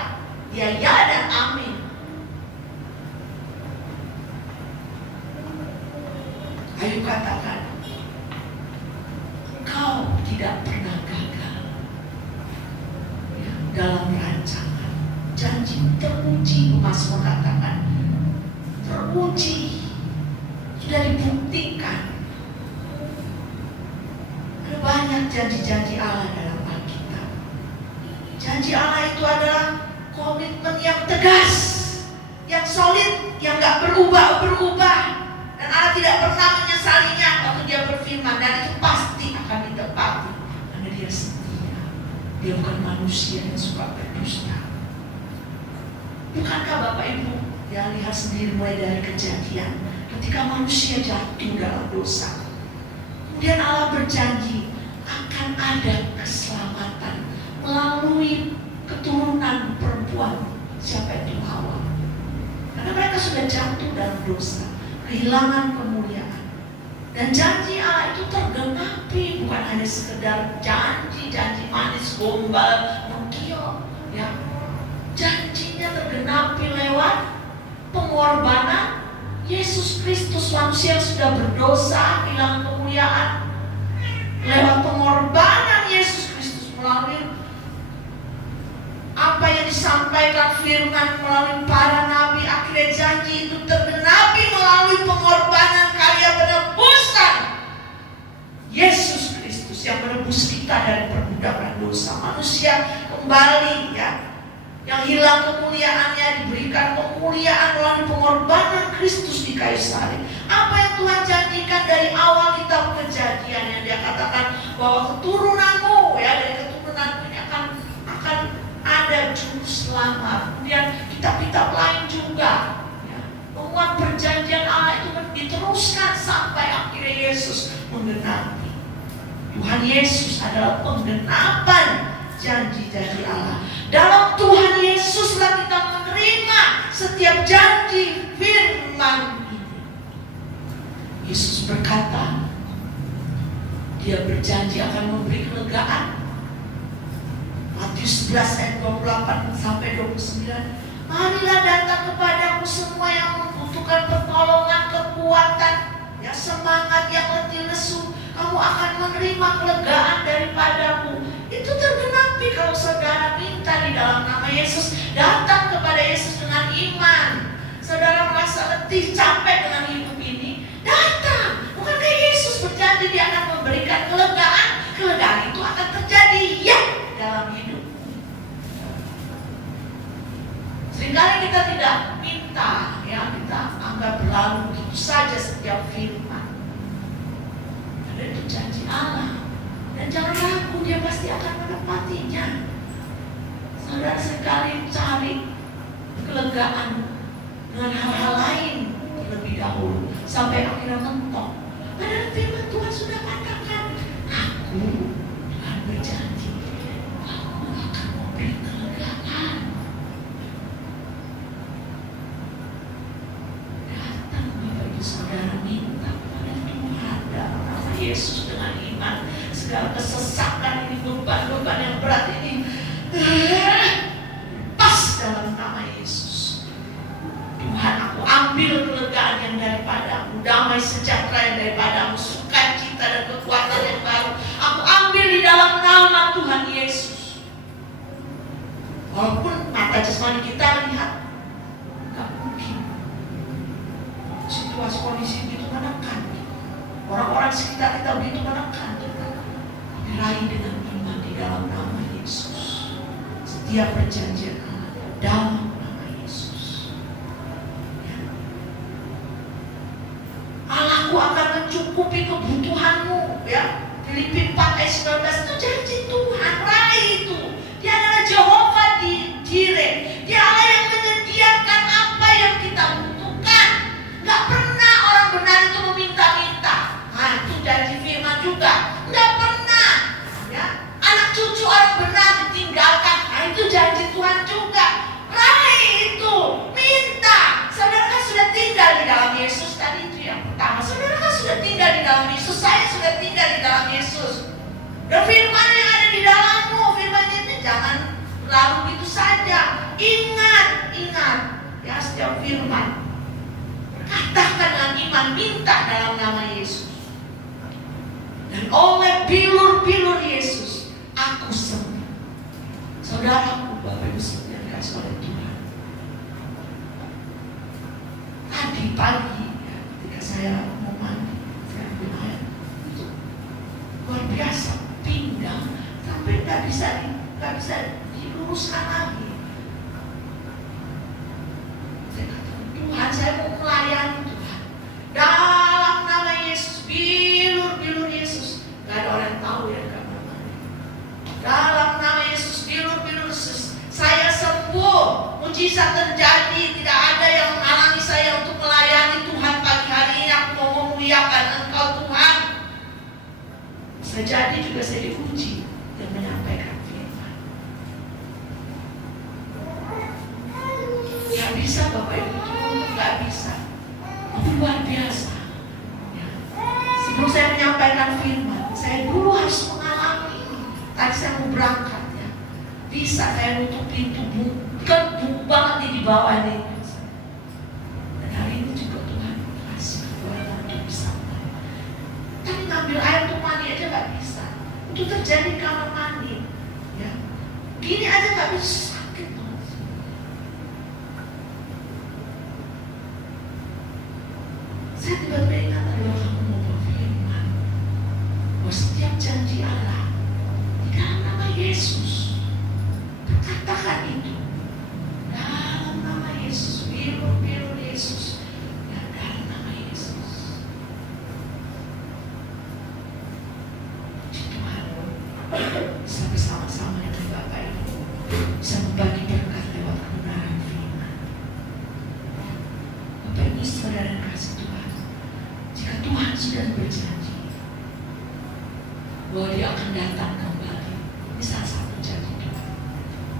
dia ya dan amin. Ayo katakan, engkau tidak pernah gagal ya, dalam rancangan. Janji teruji, Mas mengatakan teruji, sudah dibuktikan. Ada banyak janji-janji Allah dalam Alkitab. Janji Allah itu adalah komitmen yang tegas, yang solid, yang gak berubah-berubah. Dan Allah tidak pernah menyesalinya waktu dia berfirman, dan itu pasti akan ditepati karena dia setia. Dia bukan manusia yang suka berdusta. Bukankah Bapak Ibu ya lihat sendiri mulai dari Kejadian, ketika manusia jatuh dalam dosa, kemudian Allah berjanji akan ada keselamatan melalui keturunan perempuan Siapa itu Hawa? Karena mereka sudah jatuh dalam dosa, kehilangan kemuliaan. Dan janji Allah itu tergenapi, bukan hanya sekedar janji manis, gombal, mengkiok, ya. Janjinya tergenapi lewat pengorbanan Yesus Kristus, manusia yang sudah berdosa, kehilangan kemuliaan. Lewat pengorbanan Yesus Kristus melalui apa yang disampaikan firman melalui para nabi, akhirnya janji itu tergenapi melalui pengorbanan karya penebusan Yesus Kristus yang menebus kita dari perbudakan dosa. Manusia kembali, ya, yang hilang kemuliaannya diberikan kemuliaan melalui pengorbanan Kristus di kayu salib. Apa yang Tuhan janjikan dari awal kitab Kejadian, yang Dia katakan bahwa keturunanmu, ya, dari keturunanmu ini akan ada juru selamat. Kemudian kitab-kitab lain juga, ya, memuat perjanjian Allah itu diteruskan sampai akhirnya Yesus menggenapi. Tuhan Yesus adalah penggenapan janji-janji Allah. Dalam Tuhan Yesuslah kita menerima setiap janji firman ini. Yesus berkata, Dia berjanji akan memberi kelegaan. Matius 11 ayat 28 sampai 29. Marilah datang kepadaku semua yang membutuhkan pertolongan, kekuatan, ya, semangat, yang letih lesu. Kamu akan menerima kelegaan daripadaku. Itu tergenapi kalau saudara minta di dalam nama Yesus. Datang kepada Yesus dengan iman. Saudara merasa letih, capek dengan hidup ini, datang. Bukankah Yesus berjanji Dia akan memberikan kelegaan? Kelegaan itu akan terjadi, ya, dalam hidup. Seringkali kita tidak minta, ya, kita anggap berlalu begitu saja setiap firman. Ada itu janji Allah, dan jangan ragu, Dia pasti akan menepatinya. Saudara seringkali cari kelegaan dengan hal-hal lain terlebih dahulu, sampai akhirnya mentok. Padahal firman Tuhan sudah katakan, Aku Tuhan berjanji, Aku akan memberi kelegaan. Datang Bapak Ibu Saudara, minta kepada Tuhan dalam nama Yesus dengan iman. Segala kesesakan ini, beban-beban yang berat ini, pas dalam nama Yesus. Tuhan, Aku ambil kelegaan yang daripadamu, damai sejahtera yang daripadamu, sukacita dan kekuatan yang baru. Aku ambil di dalam nama Tuhan Yesus. Walaupun mata jasmani kita lihat gak mungkin, situasi kondisi begitu menekan, orang-orang sekitar kita begitu menekan, diraih dengan iman di dalam nama Yesus. Setiap perjanjian Allah dalam nama Yesus. Allahku akan mencukupi kebutuhanmu, ya. Filipi 4 ayat 19 itu janji Tuhan. Raih itu. Dia adalah Jehovah Jireh. Dia Allah yang menyediakan apa yang kita butuhkan. Gak pernah orang benar itu meminta-minta. Nah, itu janji firman juga. Gak pernah, ya. Anak cucu orang benar ditinggalkan. Nah, itu janji Tuhan juga. Raih itu, minta. Saudara kan sudah tinggal di dalam Yesus. Tadi itu yang pertama. Saudara kan sudah tinggal di dalam Yesus. Saya sudah tinggal di dalam Yesus. Dan firman yang ada di dalammu, firman ini jangan lalu begitu saja. Ingat, ya, setiap firman. Katakan dengan iman, minta dalam nama Yesus. Dan oleh bilur-bilur Yesus, aku sembuh. Saudaraku, Bapak Ibu yang dikasih oleh Tuhan. Tadi pagi, ya, ketika saya mau mandi, saya ambil air, itu luar biasa, pinggang sampai nggak bisa diluruskan lagi. Saya kata, Tuhan, saya mau melayani Tuhan. Dalam nama Yesus, bilur-bilur Yesus, nggak ada orang yang tahu ya kamar mandi. Dalam nama Yesus, bilur-bilur Yesus, saya sembuh, mujizat terjadi, tidak ada yang menghalangi saya untuk melayani Tuhan pagi hari ini. Aku mau memuliakan Engkau Tuhan. Bisa jadi juga saya diuji dan menyampaikan firman. Tadi saya mau berangkat ya, bisa saya nutup pintu, bukan banget nih di bawah nih. Dan hari ini juga Tuhan kasih kekuatan untuk bisa. Tapi ngambil air untuk mandi aja nggak bisa. Itu terjadi di kamar mandi. Ya, gini aja nggak bisa, sakit banget. Saya tiba-tiba ingat adalah kamu mau berfirman bahwa setiap janji Allah di dalam nama Yesus, katakan itu dalam nama Yesus, firman Yesus, dan dalam nama Yesus. Puji Tuhan, bisa bersama-sama dengan Bapak Ibu, bisa membagi berkat lewat kebenaran firman. Bapak Ibu saudara yang kasih Tuhan, jika Tuhan sudah berjanji bahwa Dia akan datang kembali, ini salah satu janji Tuhan.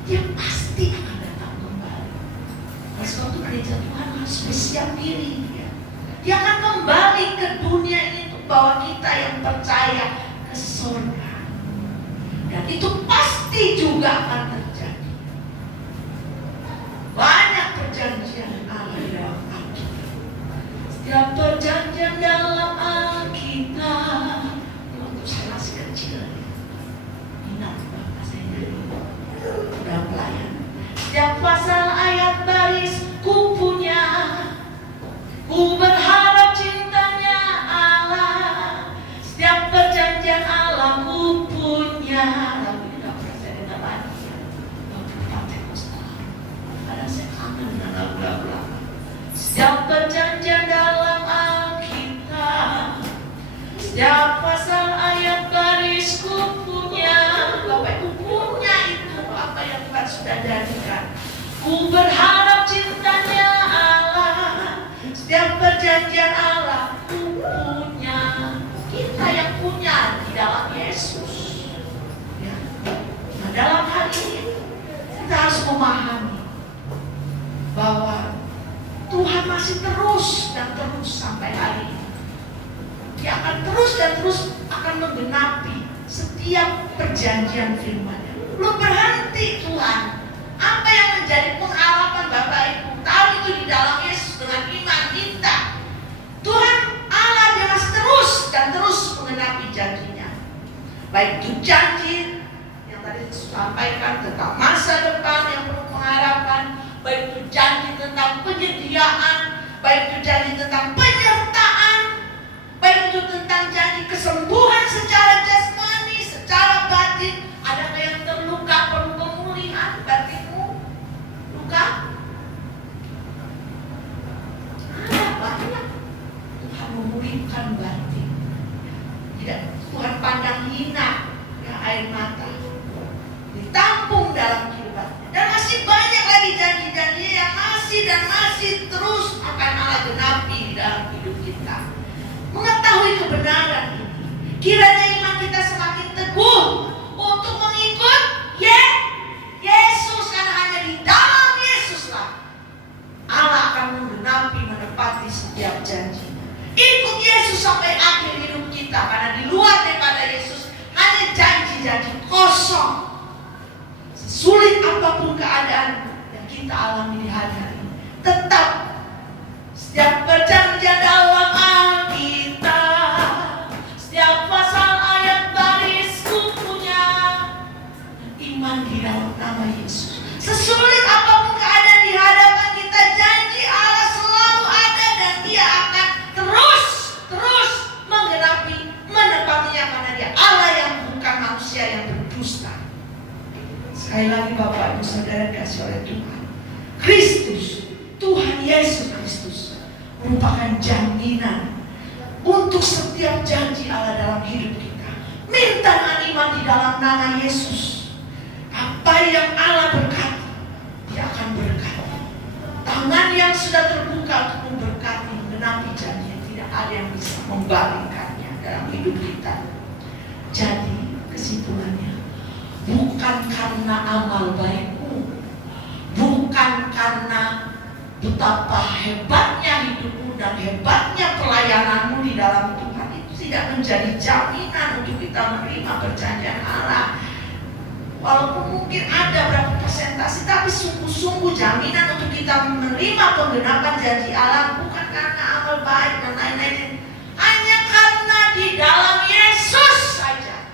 Dia pasti akan datang kembali. Oleh sebab itu gereja Tuhan harus bersiap diri. Dia akan kembali ke dunia ini untuk bawa kita yang percaya ke surga. Dan itu pasti juga akan terjadi. Banyak perjanjian Allah di dalam Alkitab. Setiap perjanjian dalam Alkitab. Waktu saya masih kecil, ingat bapak saya nyanyi dalam pelayanan. Setiap pasal ayat baris ku punya, ku berharap cintanya Allah. Setiap perjanjian Allah ku punya. Lagu ini gak pernah saya dengar lagi ya. Lagu Pentekosta. Kadang saya kangen dengan lagu-lagu lama. Setiap perjanjian dalam Alkitab, setiap pasal ayat baris ku punya. Bapak Ibu punya itu apa yang Tuhan sudah jadikan. Ku berharap cintanya Allah. Setiap perjanjian Allah ku punya. Kita yang punya di dalam Yesus ya. Nah dalam hal ini kita harus memahami bahwa Tuhan masih terus dan terus sampai hari ini. Dia akan terus dan terus akan menggenapi setiap perjanjian firman-Nya. Belum berhenti Tuhan. Apa yang menjadi pengharapan Bapak Ibu, tahu itu di dalam Yesus dengan iman kita. Tuhan Allah Dia masih terus dan terus menggenapi janjinya. Baik itu janji yang tadi disampaikan tentang masa depan yang penuh pengharapan, baik itu janji tentang penyediaan, baik itu janji tentang penyertaan, baik itu tentang janji kesembuhan secara jasmani, secara batin. Adakah yang terluka perlu pemulihan batinmu? Luka? Ada banyak. Tuhan memulihkan batin. Tidak, Tuhan pandang hina ya, air mata ditampung dalam kehidupannya. Dan masih banyak lagi janji-janji yang masih dan masih terus akan Allah genapi di dalam hidup kita. Mengetahui kebenaran ini, kiranya iman kita semakin teguh untuk mengikut Yesus, karena hanya di dalam Yesuslah Allah akan menggenapi, menepati setiap janjinya. Ikut Yesus sampai akhir hidup kita, karena di luar daripada Yesus hanya janji-janji kosong. Sesulit apapun keadaan yang kita alami di hari-hari ini, tetap setiap perjanjian dalam Alkitab, setiap pasal ayat baris ku punya, iman di dalam nama Yesus. Sesulit apapun keadaan di hadapan kita, janji Allah selalu ada dan Dia akan terus menggenapi, menepatinya, karena Dia Allah yang bukan manusia yang berdusta. Sekali lagi Bapak Ibu Saudara dikasih oleh Tuhan, Kristus, Tuhan Yesus Kristus merupakan jaminan untuk setiap janji Allah dalam hidup kita. Minta dengan iman di dalam nama Yesus. Apa yang Allah berkati, Dia akan berkati. Tangan yang sudah terbuka untuk memberkati, menggenapi janji, tidak ada yang bisa membalikkannya dalam hidup kita. Jadi kesimpulannya, bukan karena amal baikmu, bukan karena betapa hebatnya hidupmu dan hebatnya pelayananmu di dalam Tuhan, itu tidak menjadi jaminan untuk kita menerima perjanjian Allah. mungkin ada berapa persentase, tapi sungguh-sungguh jaminan untuk kita menerima penggenapan janji Allah bukan karena amal baik dan lain-lain, hanya karena di dalam Yesus saja.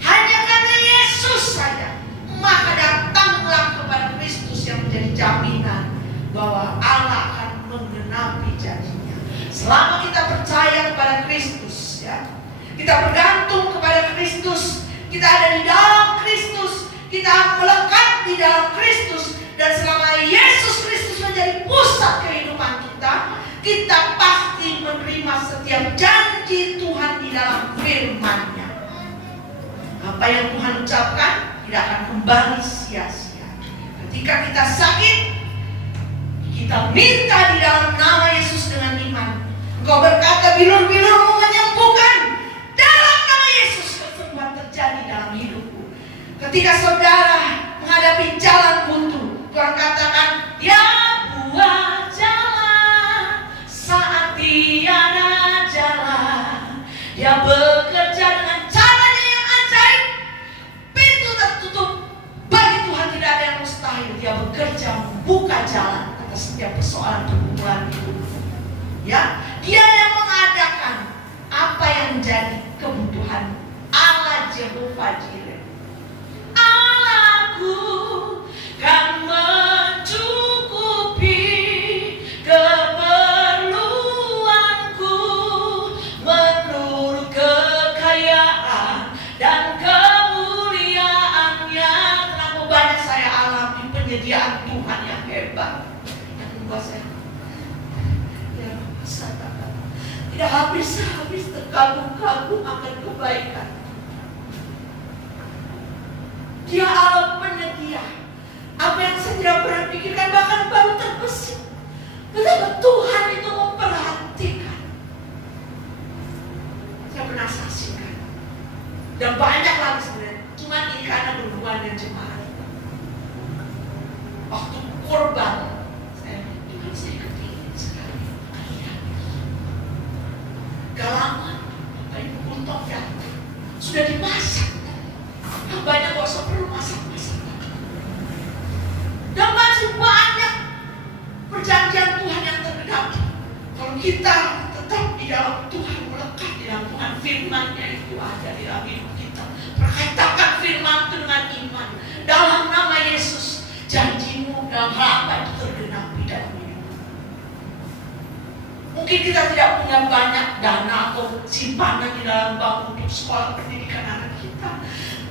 Hanya karena Yesus saja. Maka datanglah kepada Kristus yang menjadi jaminan bahwa Allah akan menggenapi janjinya. Selama kita percaya kepada Kristus, ya, kita bergantung kepada Kristus, kita ada di dalam Kristus, kita melekat di dalam Kristus, dan selama Yesus Kristus menjadi pusat kehidupan kita, kita pasti menerima setiap janji Tuhan di dalam firman-Nya. Apa yang Tuhan ucapkan tidak akan kembali sia-sia. Ketika kita sakit, kita minta di dalam nama Yesus dengan iman. Engkau berkata, bilur-bilurmu menyembuhkan. Dalam nama Yesus kesembuhan terjadi dalam hidupku. Ketika saudara menghadapi jalan buntu, Tuhan katakan, dia buat jalan saat tiada jalan. Dia bekerja dengan caranya yang ajaib. Pintu tertutup, bagi Tuhan tidak ada yang mustahil. Dia bekerja membuka jalan atas setiap persoalan pergumulan hidup. Ya, dia yang mengadakan apa yang menjadi kebutuhan. Allah Jehovah Jireh. Allahku kan mencukupi keperluanku menurut kekayaan dan kemuliaannya. Terlalu banyak saya alami penyediaan Tuhan yang hebat, yang membuat saya tidak habis-habis terkagum-kagum akan kebaikan. Dia Allah penyedia. Apa yang saya tidak pernah pikirkan, bahkan baru terbesit betapa Tuhan itu memperhatikan. Saya pernah saksikan, dan banyak lagi sebenarnya. Cuma ini karena berhubungan dengan jemaat. Waktu korban, saya kepingin sekali. Galangan, Ibu Kuntok datang, sudah dimasak. Banyak gak usah perlu masak-masak. Dan masih banyak perjanjian Tuhan yang tergenapi. Kalau kita tetap di dalam Tuhan, melekat di dalam Tuhan, firman-Nya itu ada di dalam hidup kita. Perkatakan firman itu dengan iman. Dalam nama Yesus, janjimu dalam hal apa itu tergenapi dalam hidup. Mungkin kita tidak punya banyak dana atau simpanan di dalam bank untuk sekolah pendidikan anak kita,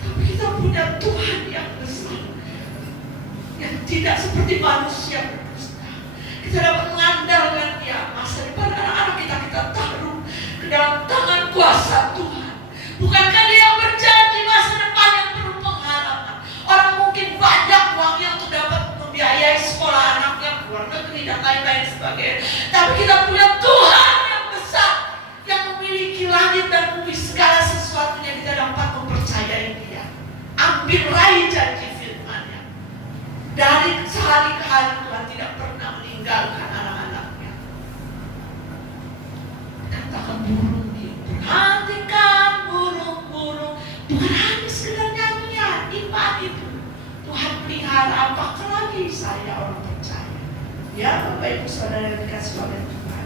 tapi kita punya Tuhan yang besar, yang tidak seperti manusia berdusta. Kita dapat mengandalkan Dia. Masa depan anak-anak kita taruh ke dalam tangan kuasa Tuhan. Bukankah Dia berjanji masa depan yang penuh pengharapan? Orang mungkin banyak uangnya untuk dapat membiayai sekolah anaknya ke luar negeri dan lain-lain sebagainya, tapi kita punya Tuhan yang besar, yang memiliki langit dan bumi, segala sesuatunya. Kita dapat mempercayai Dia. Ambil raih janji firman-Nya. Dari sehari ke hari Tuhan tidak pernah meninggalkan anak-anaknya. Katakan burung dia, perhatikan burung-burung. Bukan hanya sekedar nyanyian, iman itu. Tuhan pelihara, apakah lagi saya orang percaya. Ya Bapak Ibu Saudara yang dikasih oleh Tuhan.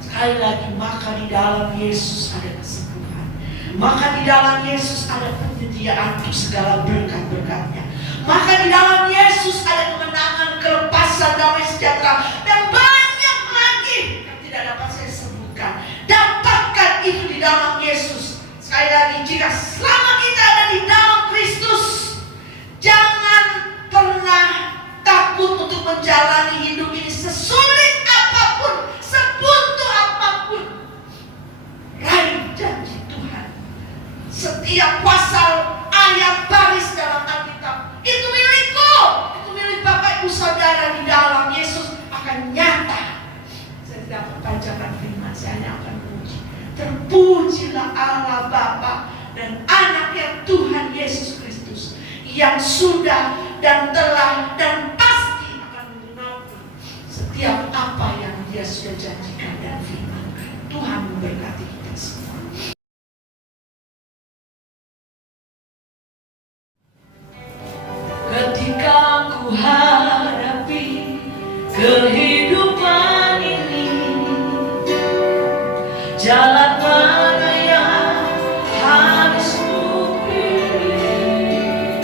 Sekali lagi, maka di dalam Yesus ada kesembuhan. Maka di dalam Yesus ada penyediaan untuk segala berkat-berkatnya. Maka di dalam Yesus ada kemenangan, kelepasan, damai sejahtera, dan banyak lagi yang tidak dapat saya sebutkan. Dapatkan itu di dalam Yesus. Sekali lagi, jika selama kita ada di dalam Kristus, jangan pernah takut untuk menjalani hidup ini, sesulit apapun, sebuntu apapun. Raih janji Tuhan. Setiap pasal, ayat, baris dalam Alkitab itu milikku, itu milik Bapak Ibu Saudara. Di dalam Yesus akan nyata. Saya tidak perpanjangkan firman, saya hanya akan puji. Terpujilah Allah Bapa dan Anaknya Tuhan Yesus Kristus, yang sudah dan telah dan pasti akan menggenapi setiap apa yang Dia sudah janjikan dan firmankan. Tuhan memberkati kita semua. jika ku hadapi kehidupan ini, jalan mana yang harus ku pilih?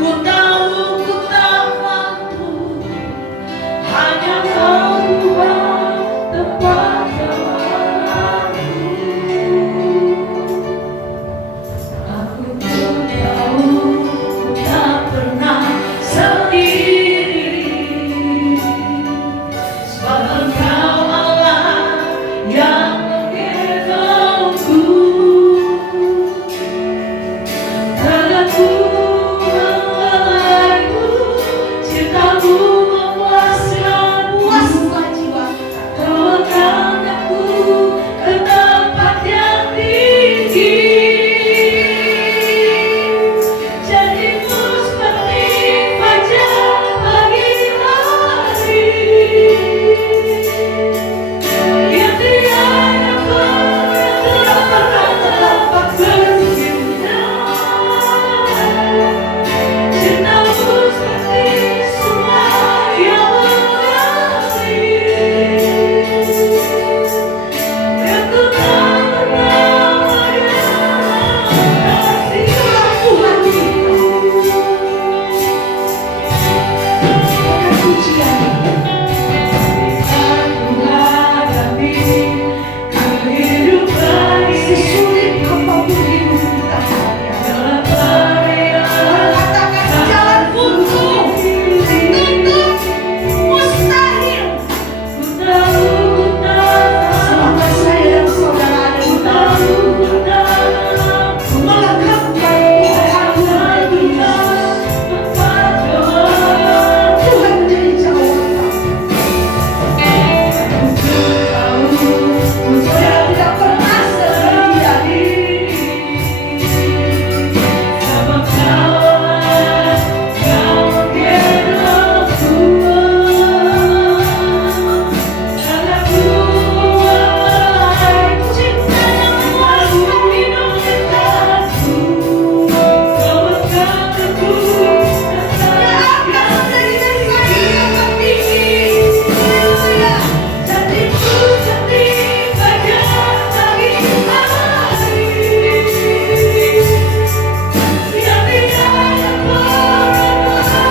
Ku tahu ku tak mampu, hanya mengubah tempat jalanku. Aku pun tahu ku tak pernah sendiri, sebab Engkau Allah yang menggendongku. Tanganku mengelaiku, cintamu memuaskan jiwa. Kau angkat aku ke tempat yang tinggi. Jadiku seperti fajar pagi hari, yang tiada pernah terlambat berguna. Cintamu seperti sungai yang mengalir, yang ku tak pernah mengenal pujian. Aku hadapi kehidupan ini, sesulit apapun hidup kita, jalan mengatakan jalan buntu, tutup, mustahil. Ku tahu ku selama saya dan saudara ada di dalam melengkapkan Tuhan menjadi jawaban. Saya tidak pernah sendiri, sebab Kaulah yang menggendongku. Tanganku mengelaiku, cintamu memuaskan hidup cintaku. Kau angkat aku jadiku seperti fajar pagi hari, yang tiada pernah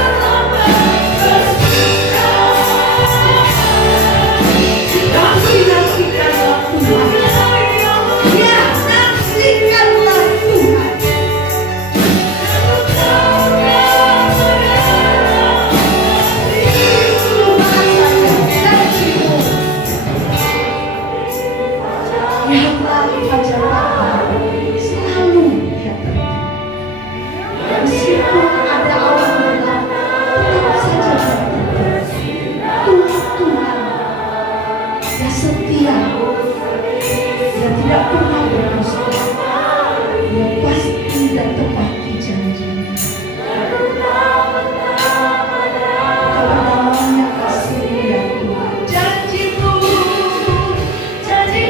terlambat bersuka. Nantikanlah Tuhan, ya nantikanlah Tuhan. Aku tahu Kau mengenal hatiku, janjimu yang lagi fajar pagi selalu Dia terjadi. Meskipun ada awan gelap, tetap saja Tuhan Dia setia, Dia tidak pernah berdusta, Dia pasti dan tepati janjinya. Kepada kasih ya Tuhan, janjimu seperti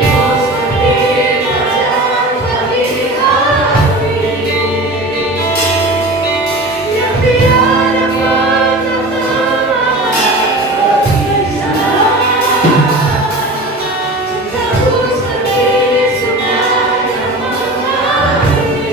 fajar pagi hari, yang tiada pernah terlambat berpisah. Cintamu seperti sungai yang mengalir,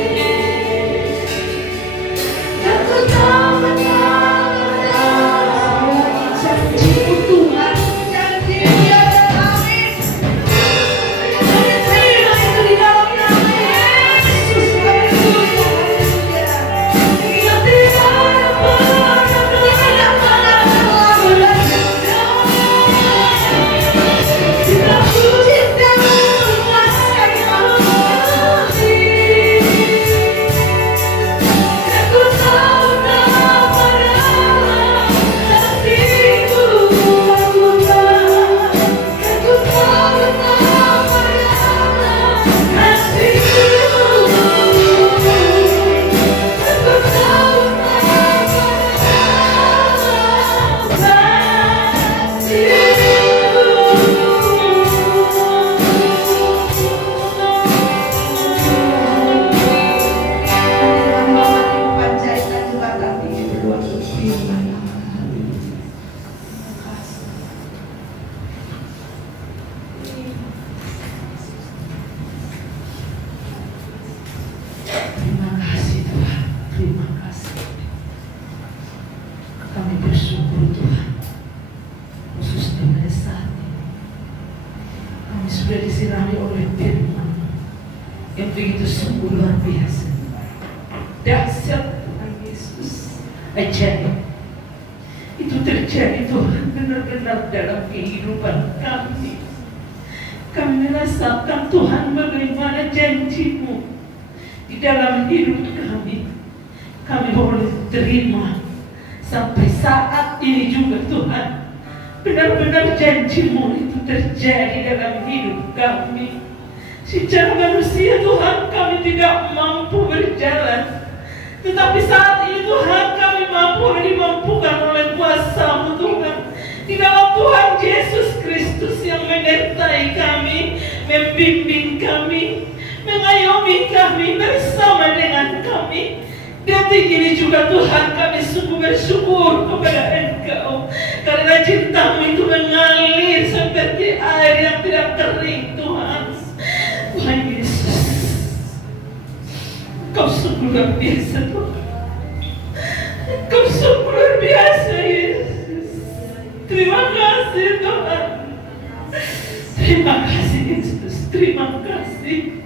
sudah disirami oleh firman yang begitu sungguh luar biasa. Dahsyat Tuhan Yesus, ajaib. Itu terjadi Tuhan benar-benar dalam kehidupan kami. Kami merasakan Tuhan bagaimana janji-Mu di dalam hidup kami. Kami boleh terima sampai saat ini juga Tuhan. Benar-benar janji-Mu itu terjadi dalam hidup kami. Secara manusia Tuhan kami tidak mampu berjalan, tetapi saat ini Tuhan kami mampu dimampukan oleh kuasa-Mu Tuhan. Di dalam Tuhan Yesus Kristus yang menyertai kami, membimbing kami, mengayomi kami bersama dengan kami. Detik ini juga Tuhan kami sungguh bersyukur kepada Engkau, karena cinta-Mu itu mengalir seperti air yang tidak kering Tuhan. Tuhan Yesus, Engkau sungguh luar biasa Tuhan. Engkau sungguh luar biasa Yesus. Terima kasih Tuhan. Terima kasih Yesus. Terima kasih.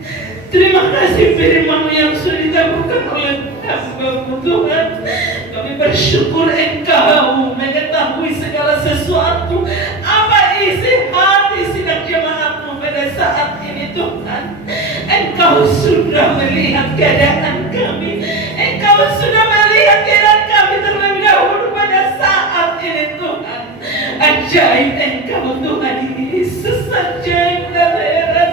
Terima kasih firman-Mu yang sudah ditaburkan oleh hamba-Mu Tuhan. Kami bersyukur Engkau mengetahui segala sesuatu, apa isi hati sidang jemaat-Mu pada saat ini Tuhan. Engkau sudah melihat keadaan kami. Engkau sudah melihat keadaan kami terlebih dahulu pada saat ini Tuhan. Ajaib Engkau Tuhan Yesus, ajaib dan heran.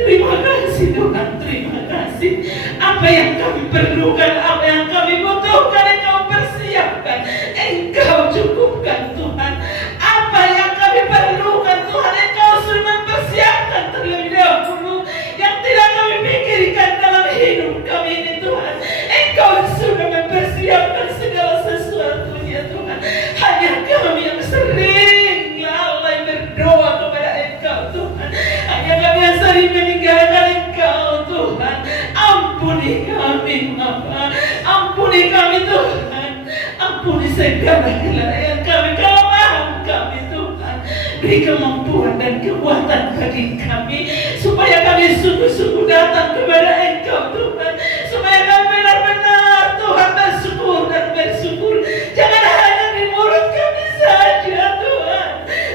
Terima kasih Tuhan, terima kasih. Apa yang kami perlukan, apa yang kami butuhkan, Engkau persiapkan, Engkau cukupkan Tuhan. Apa yang kami perlukan Tuhan, Engkau sudah mempersiapkan terlebih dahulu. Yang tidak kami pikirkan dalam hidup kami ini Tuhan, Engkau sudah mempersiapkan segala sesuatunya Tuhan. Hanya kami yang sering lalai berdoa kepada Engkau Tuhan. Hanya kami yang sering meninggalkan Engkau Tuhan. Ampuni kami Bapa, ampuni kami Tuhan. Ampuni segala kelemahan kami, kelemahan kami Tuhan. Beri kemampuan dan kekuatan bagi kami, supaya kami sungguh-sungguh datang kepada Engkau Tuhan. Supaya kami benar-benar Tuhan bersyukur dan bersyukur. Jangan hanya di mulut kami saja Tuhan,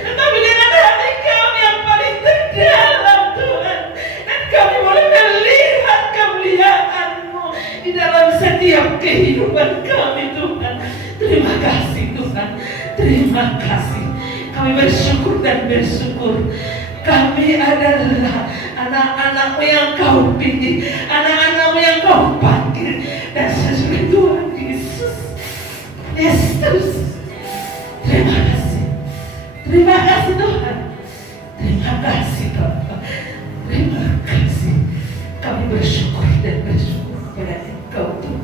tetapi dengan hati kami yang paling terdalam Tuhan. Dan kami boleh melihat kemuliaan-Mu di dalam setiap kehidupan kami Tuhan. Terima kasih Tuhan, terima kasih. Kami bersyukur dan bersyukur. Kami adalah anak-anak-Mu yang Kau pilih, anak-anak-Mu yang Kau panggil. Dan sesudah Tuhan Yesus, Yesus, terima kasih. Terima kasih Tuhan. Terima kasih Bapa. Terima kasih. Kami bersyukur dan bersyukur kepada Engkau Tuhan.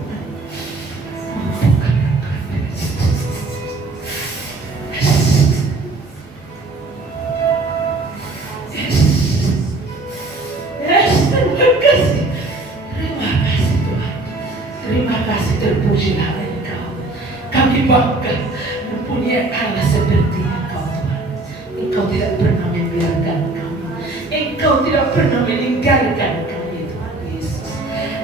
Terpujilah Engkau. Kami bangga mempunyai Allah seperti Engkau Tuhan. Engkau tidak pernah membiarkan kami. Engkau tidak pernah meninggalkan kami Tuhan Yesus.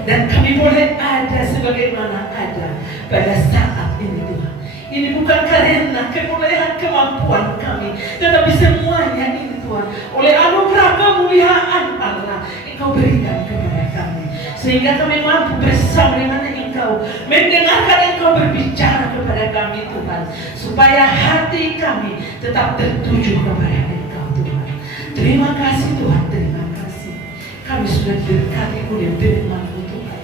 Dan kami boleh ada sebagaimana ada pada saat ini Tuhan. Ini bukan karena kebolehan kemampuan kami, tetapi semuanya ini Tuhan oleh anugerah kemuliaan Allah Engkau berikan kepada kami, sehingga kami mampu bersama dengan Engkau mendengarkan Engkau berbicara kepada kami Tuhan, supaya hati kami tetap tertuju kepada Engkau Tuhan. Terima kasih Tuhan, terima kasih. Kami sudah diberkati oleh firman-Mu Tuhan.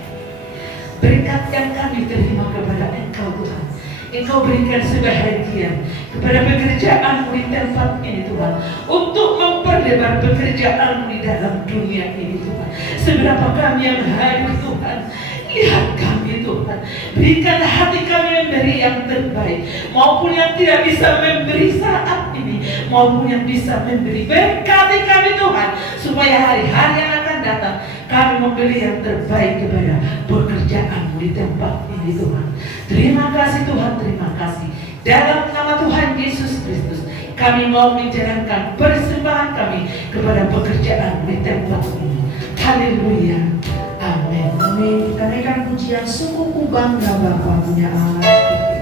Berkat yang kami terima kepada Engkau Tuhan, Engkau berikan sebahagian kepada pekerjaan-Mu di tempat ini Tuhan, untuk memperlebar pekerjaan-Mu di dalam dunia ini Tuhan. Seberapa kami yang hadir Tuhan, lihat kami Tuhan, berikan hati kami memberi yang terbaik, maupun yang tidak bisa memberi saat ini, maupun yang bisa memberi. Berkati kami Tuhan, supaya hari-hari yang akan datang kami memberi yang terbaik kepada pekerjaan-Mu di tempat ini Tuhan. Terima kasih Tuhan, terima kasih. Dalam nama Tuhan Yesus Kristus Kami mau menjalankan persembahan kami kepada pekerjaan di tempat ini. Haleluya. Amin. Amin. Kita naikkan pujian, sungguh ku bangga Bapa punya Allah seperti ini.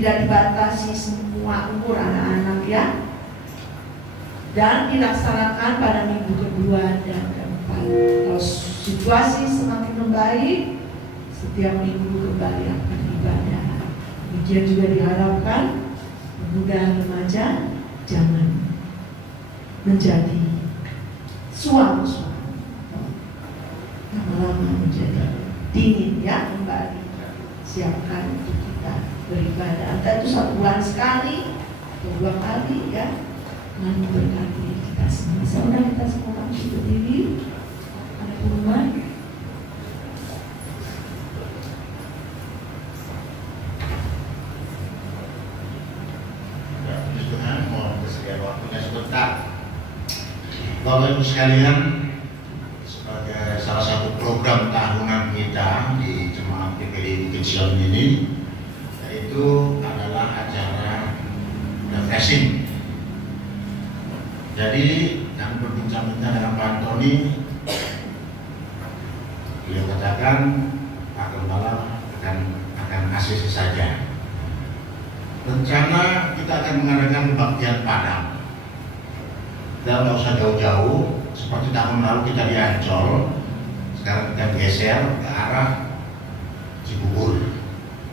Tidak dibatasi semua umur anak-anak ya, dan dilaksanakan pada minggu kedua dan keempat. Kalau situasi semakin membaik, setiap minggu kembali akan ibadah. Demikian juga diharapkan pemuda remaja jangan menjadi suam-suam, lama-lama menjadi dingin ya, kembali siapkan untuk kita beribadah. Entah itu 1 bulan sekali atau 2 kali ya. Tuhan memberkati kita semua. Saudara kita semua bangkit berdiri. Ada pengumuman. Ya, puji Tuhan, mohon kesediaan waktunya sebentar. Bapak Ibu sekalian, sebagai salah satu program tahunan kita di Jemaat PPD Bukit Sion ini, yaitu adalah acara refreshing. Jadi kami berbincang-bincang dengan Pak Antoni. Beliau katakan Pak Gembala akan ACC saja. Rencana kita akan mengadakan kebaktian Padang. Kita nggak usah jauh-jauh. Seperti tahun lalu kita di Ancol, sekarang kita geser ke arah Cibubur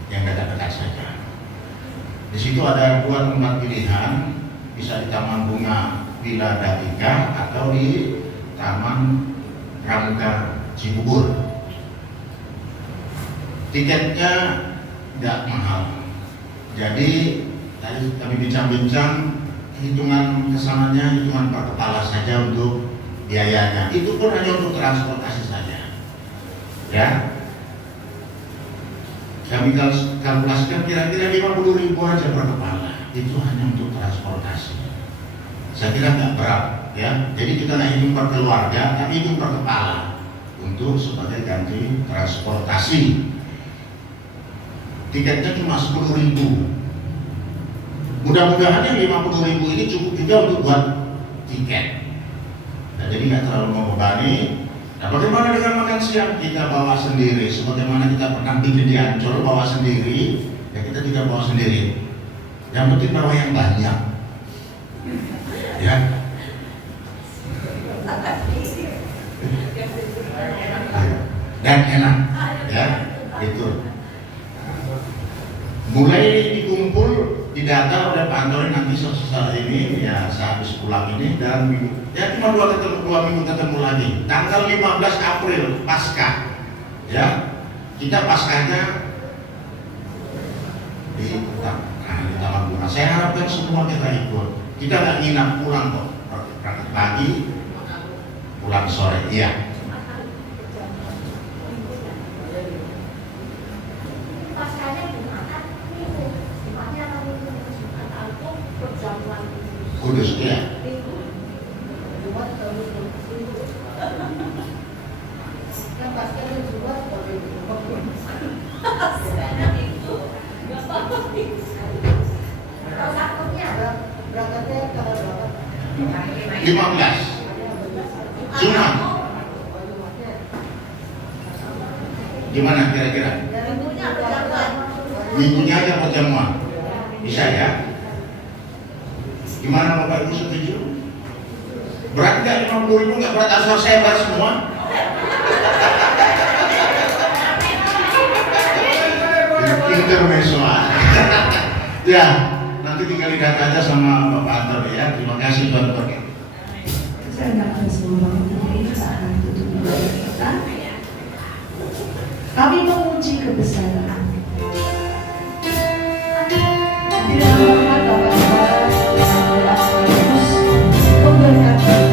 yang dekat-dekat saja. Di situ ada 2 tempat pilihan, bisa di Taman Bunga Villa Datika atau di Taman Pramuka Cibubur. Tiketnya tidak mahal. Jadi tadi kami bincang-bincang, hitungan kesananya hitungan per kepala saja untuk biayanya. Itu pun hanya untuk transportasi saja. Ya. Kami kalkulasikan kira-kira 50.000 aja per kepala. Itu hanya untuk transportasi. Saya kira nggak berat, ya. Jadi kita nggak hitung per keluarga, tapi hitung per kepala untuk sebagai ganti transportasi. Tiketnya cuma 10.000. Mudah-mudahan yang 50.000 ini cukup juga untuk buat tiket. Nah, jadi nggak terlalu membebani. Nah, bagaimana dengan makan siang? Kita bawa sendiri. Sebagaimana kita pernah bikin di Ancol, bawa sendiri. Ya kita juga bawa sendiri. Yang penting bawa yang banyak. Ya. Dan enak. Ya, itu. Mulai dikumpul, didata oleh Pak Antoni nanti setelah ini, ya sehabis pulang ini, dan ya cuma 2 minggu ketemu lagi. Tanggal 15 April Paskah, ya kita Paskahnya di Taman Bunga. Saya harapkan semua kita ikut. Kita nggak nginap, pulang kok, berangkat pagi, pulang sore. Iya. Kudus, ya. Lima Jumat. Gimana kira-kira? Minggunya aja pertemuan. Bisa ya? Gimana Bapak Ibu setuju? Berat nggak 50.000? Nggak berat asal saya bayar semua? Intermezzo. Ya, nanti tinggal didata aja sama Bapak Anton ya. Terima kasih Tuan-Tuan. Saya nggak akan semua ini, kita akan tutup ibadah kita. Kami memuji kebesaran. Tidak hormat Bapak Yesus memberkati kita.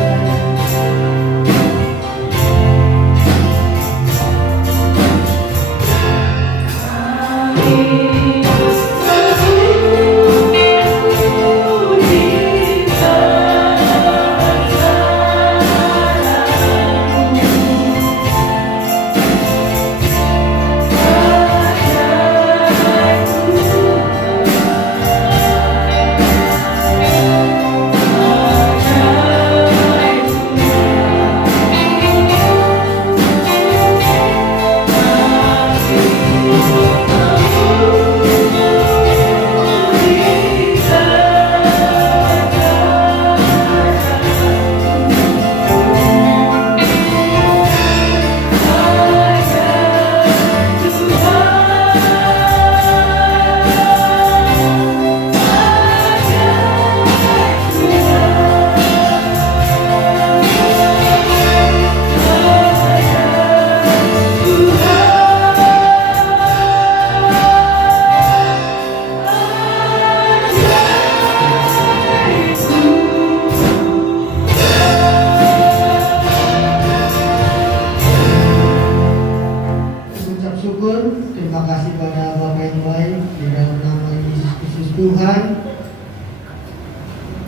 Terima kasih pada Bapak yang baik di dalam nama Yesus Kristus Tuhan.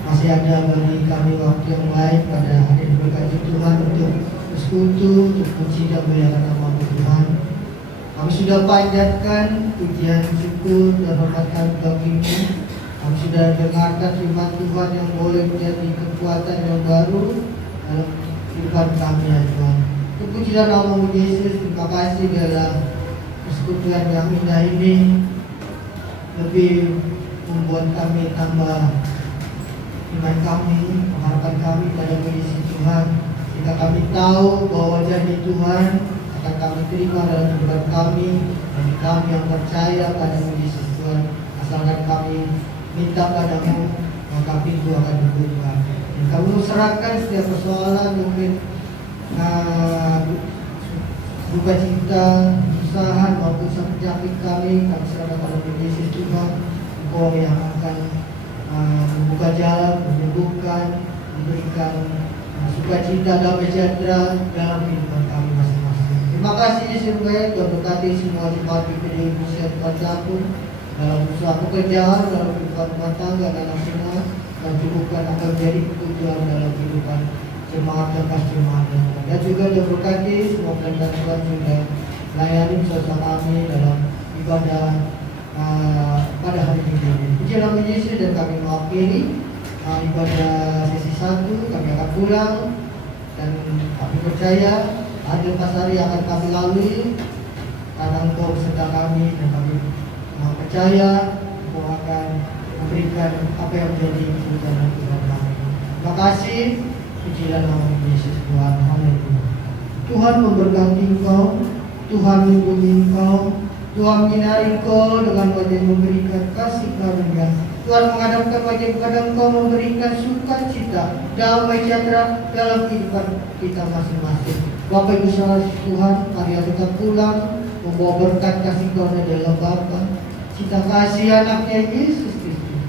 Masih ada bagi kami waktu yang baik pada hari berkati Tuhan untuk bersekutu, untuk puji dan memuliakan nama Tuhan. Kami sudah panjatkan pujian syukur dan hormat kami bagimu. Kami sudah dengarkan firman Tuhan yang boleh menjadi kekuatan yang baru dalam kehidupan kami ya Tuhan. Untuk puji dan nama Yesus, terima kasih dalam persekutuan yang indah ini lebih membuat kami tambah iman kami, pengharapan kami pada Yesus Tuhan. Jika kami tahu bahwa janji Tuhan akan kami terima dalam kehidupan kami, dan kami yang percaya pada Yesus Tuhan, asalkan kami minta padamu, maka pintu akan dibuka. Dan kami serahkan setiap persoalan mungkin duka cita, usaha maupun penyakit kami serahkan pada Yesus Tuhan. Engkau yang akan membuka jalan, menyembuhkan, memberikan sukacita dan sejahtera dalam kehidupan kami masing-masing. Terima kasih Yesus baik, Tuhan berkati semua jemaat di Indonesia dimanapun, dalam usaha pekerjaan, dalam kehidupan rumah tangga, dalam semua, dan cukupkan akan menjadi kebutuhan dalam kehidupan jemaat dan pas jemaat. Dan juga Tuhan berkati semua pelayan Tuhan sudah layani bersama kami dalam ibadah pada hari ini. Puji nama Yesus, dan kami mengakhiri ibadah sesi 1. Kami akan pulang dan kami percaya Adil Pasari akan kami lalui karena Engkau beserta kami dan kami percaya Engkau akan memberikan apa yang menjadi kebutuhan Tuhan kami. Terima kasih. Pujilah nama Yesus Tuhan. Haleluya. Tuhan memberkati Engkau, Tuhan melindungi Engkau, Tuhan menyinari Engkau dengan wajah memberikan kasih karunia. Tuhan menghadapkan wajah kepada Engkau memberikan sukacita, damai sejahtera dalam kehidupan kita masing-masing. Bapak Ibu saudara Tuhan, mari kita pulang membawa berkat kasih karunia dalam Bapa, cita kasih anaknya Yesus Kristus,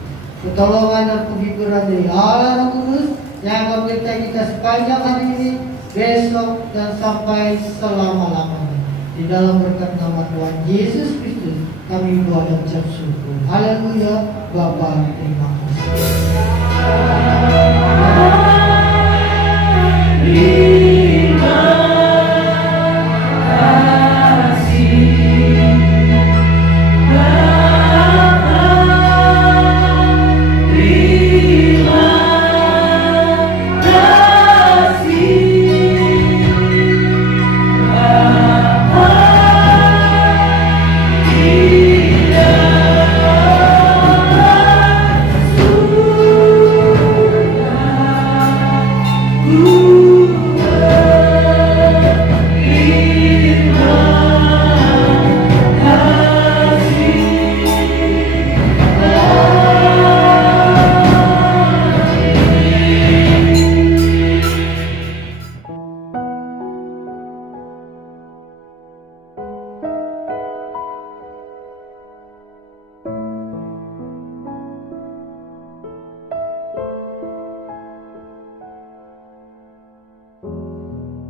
pertolongan dan penghiburan dari Allah Roh Kudus yang akan menyertai kita sepanjang hari ini, besok dan sampai selama-lamanya. Di dalam berkat nama Tuhan Yesus Kristus kami berdoa dan ucap syukur. Haleluya. Bapa, terima kasih.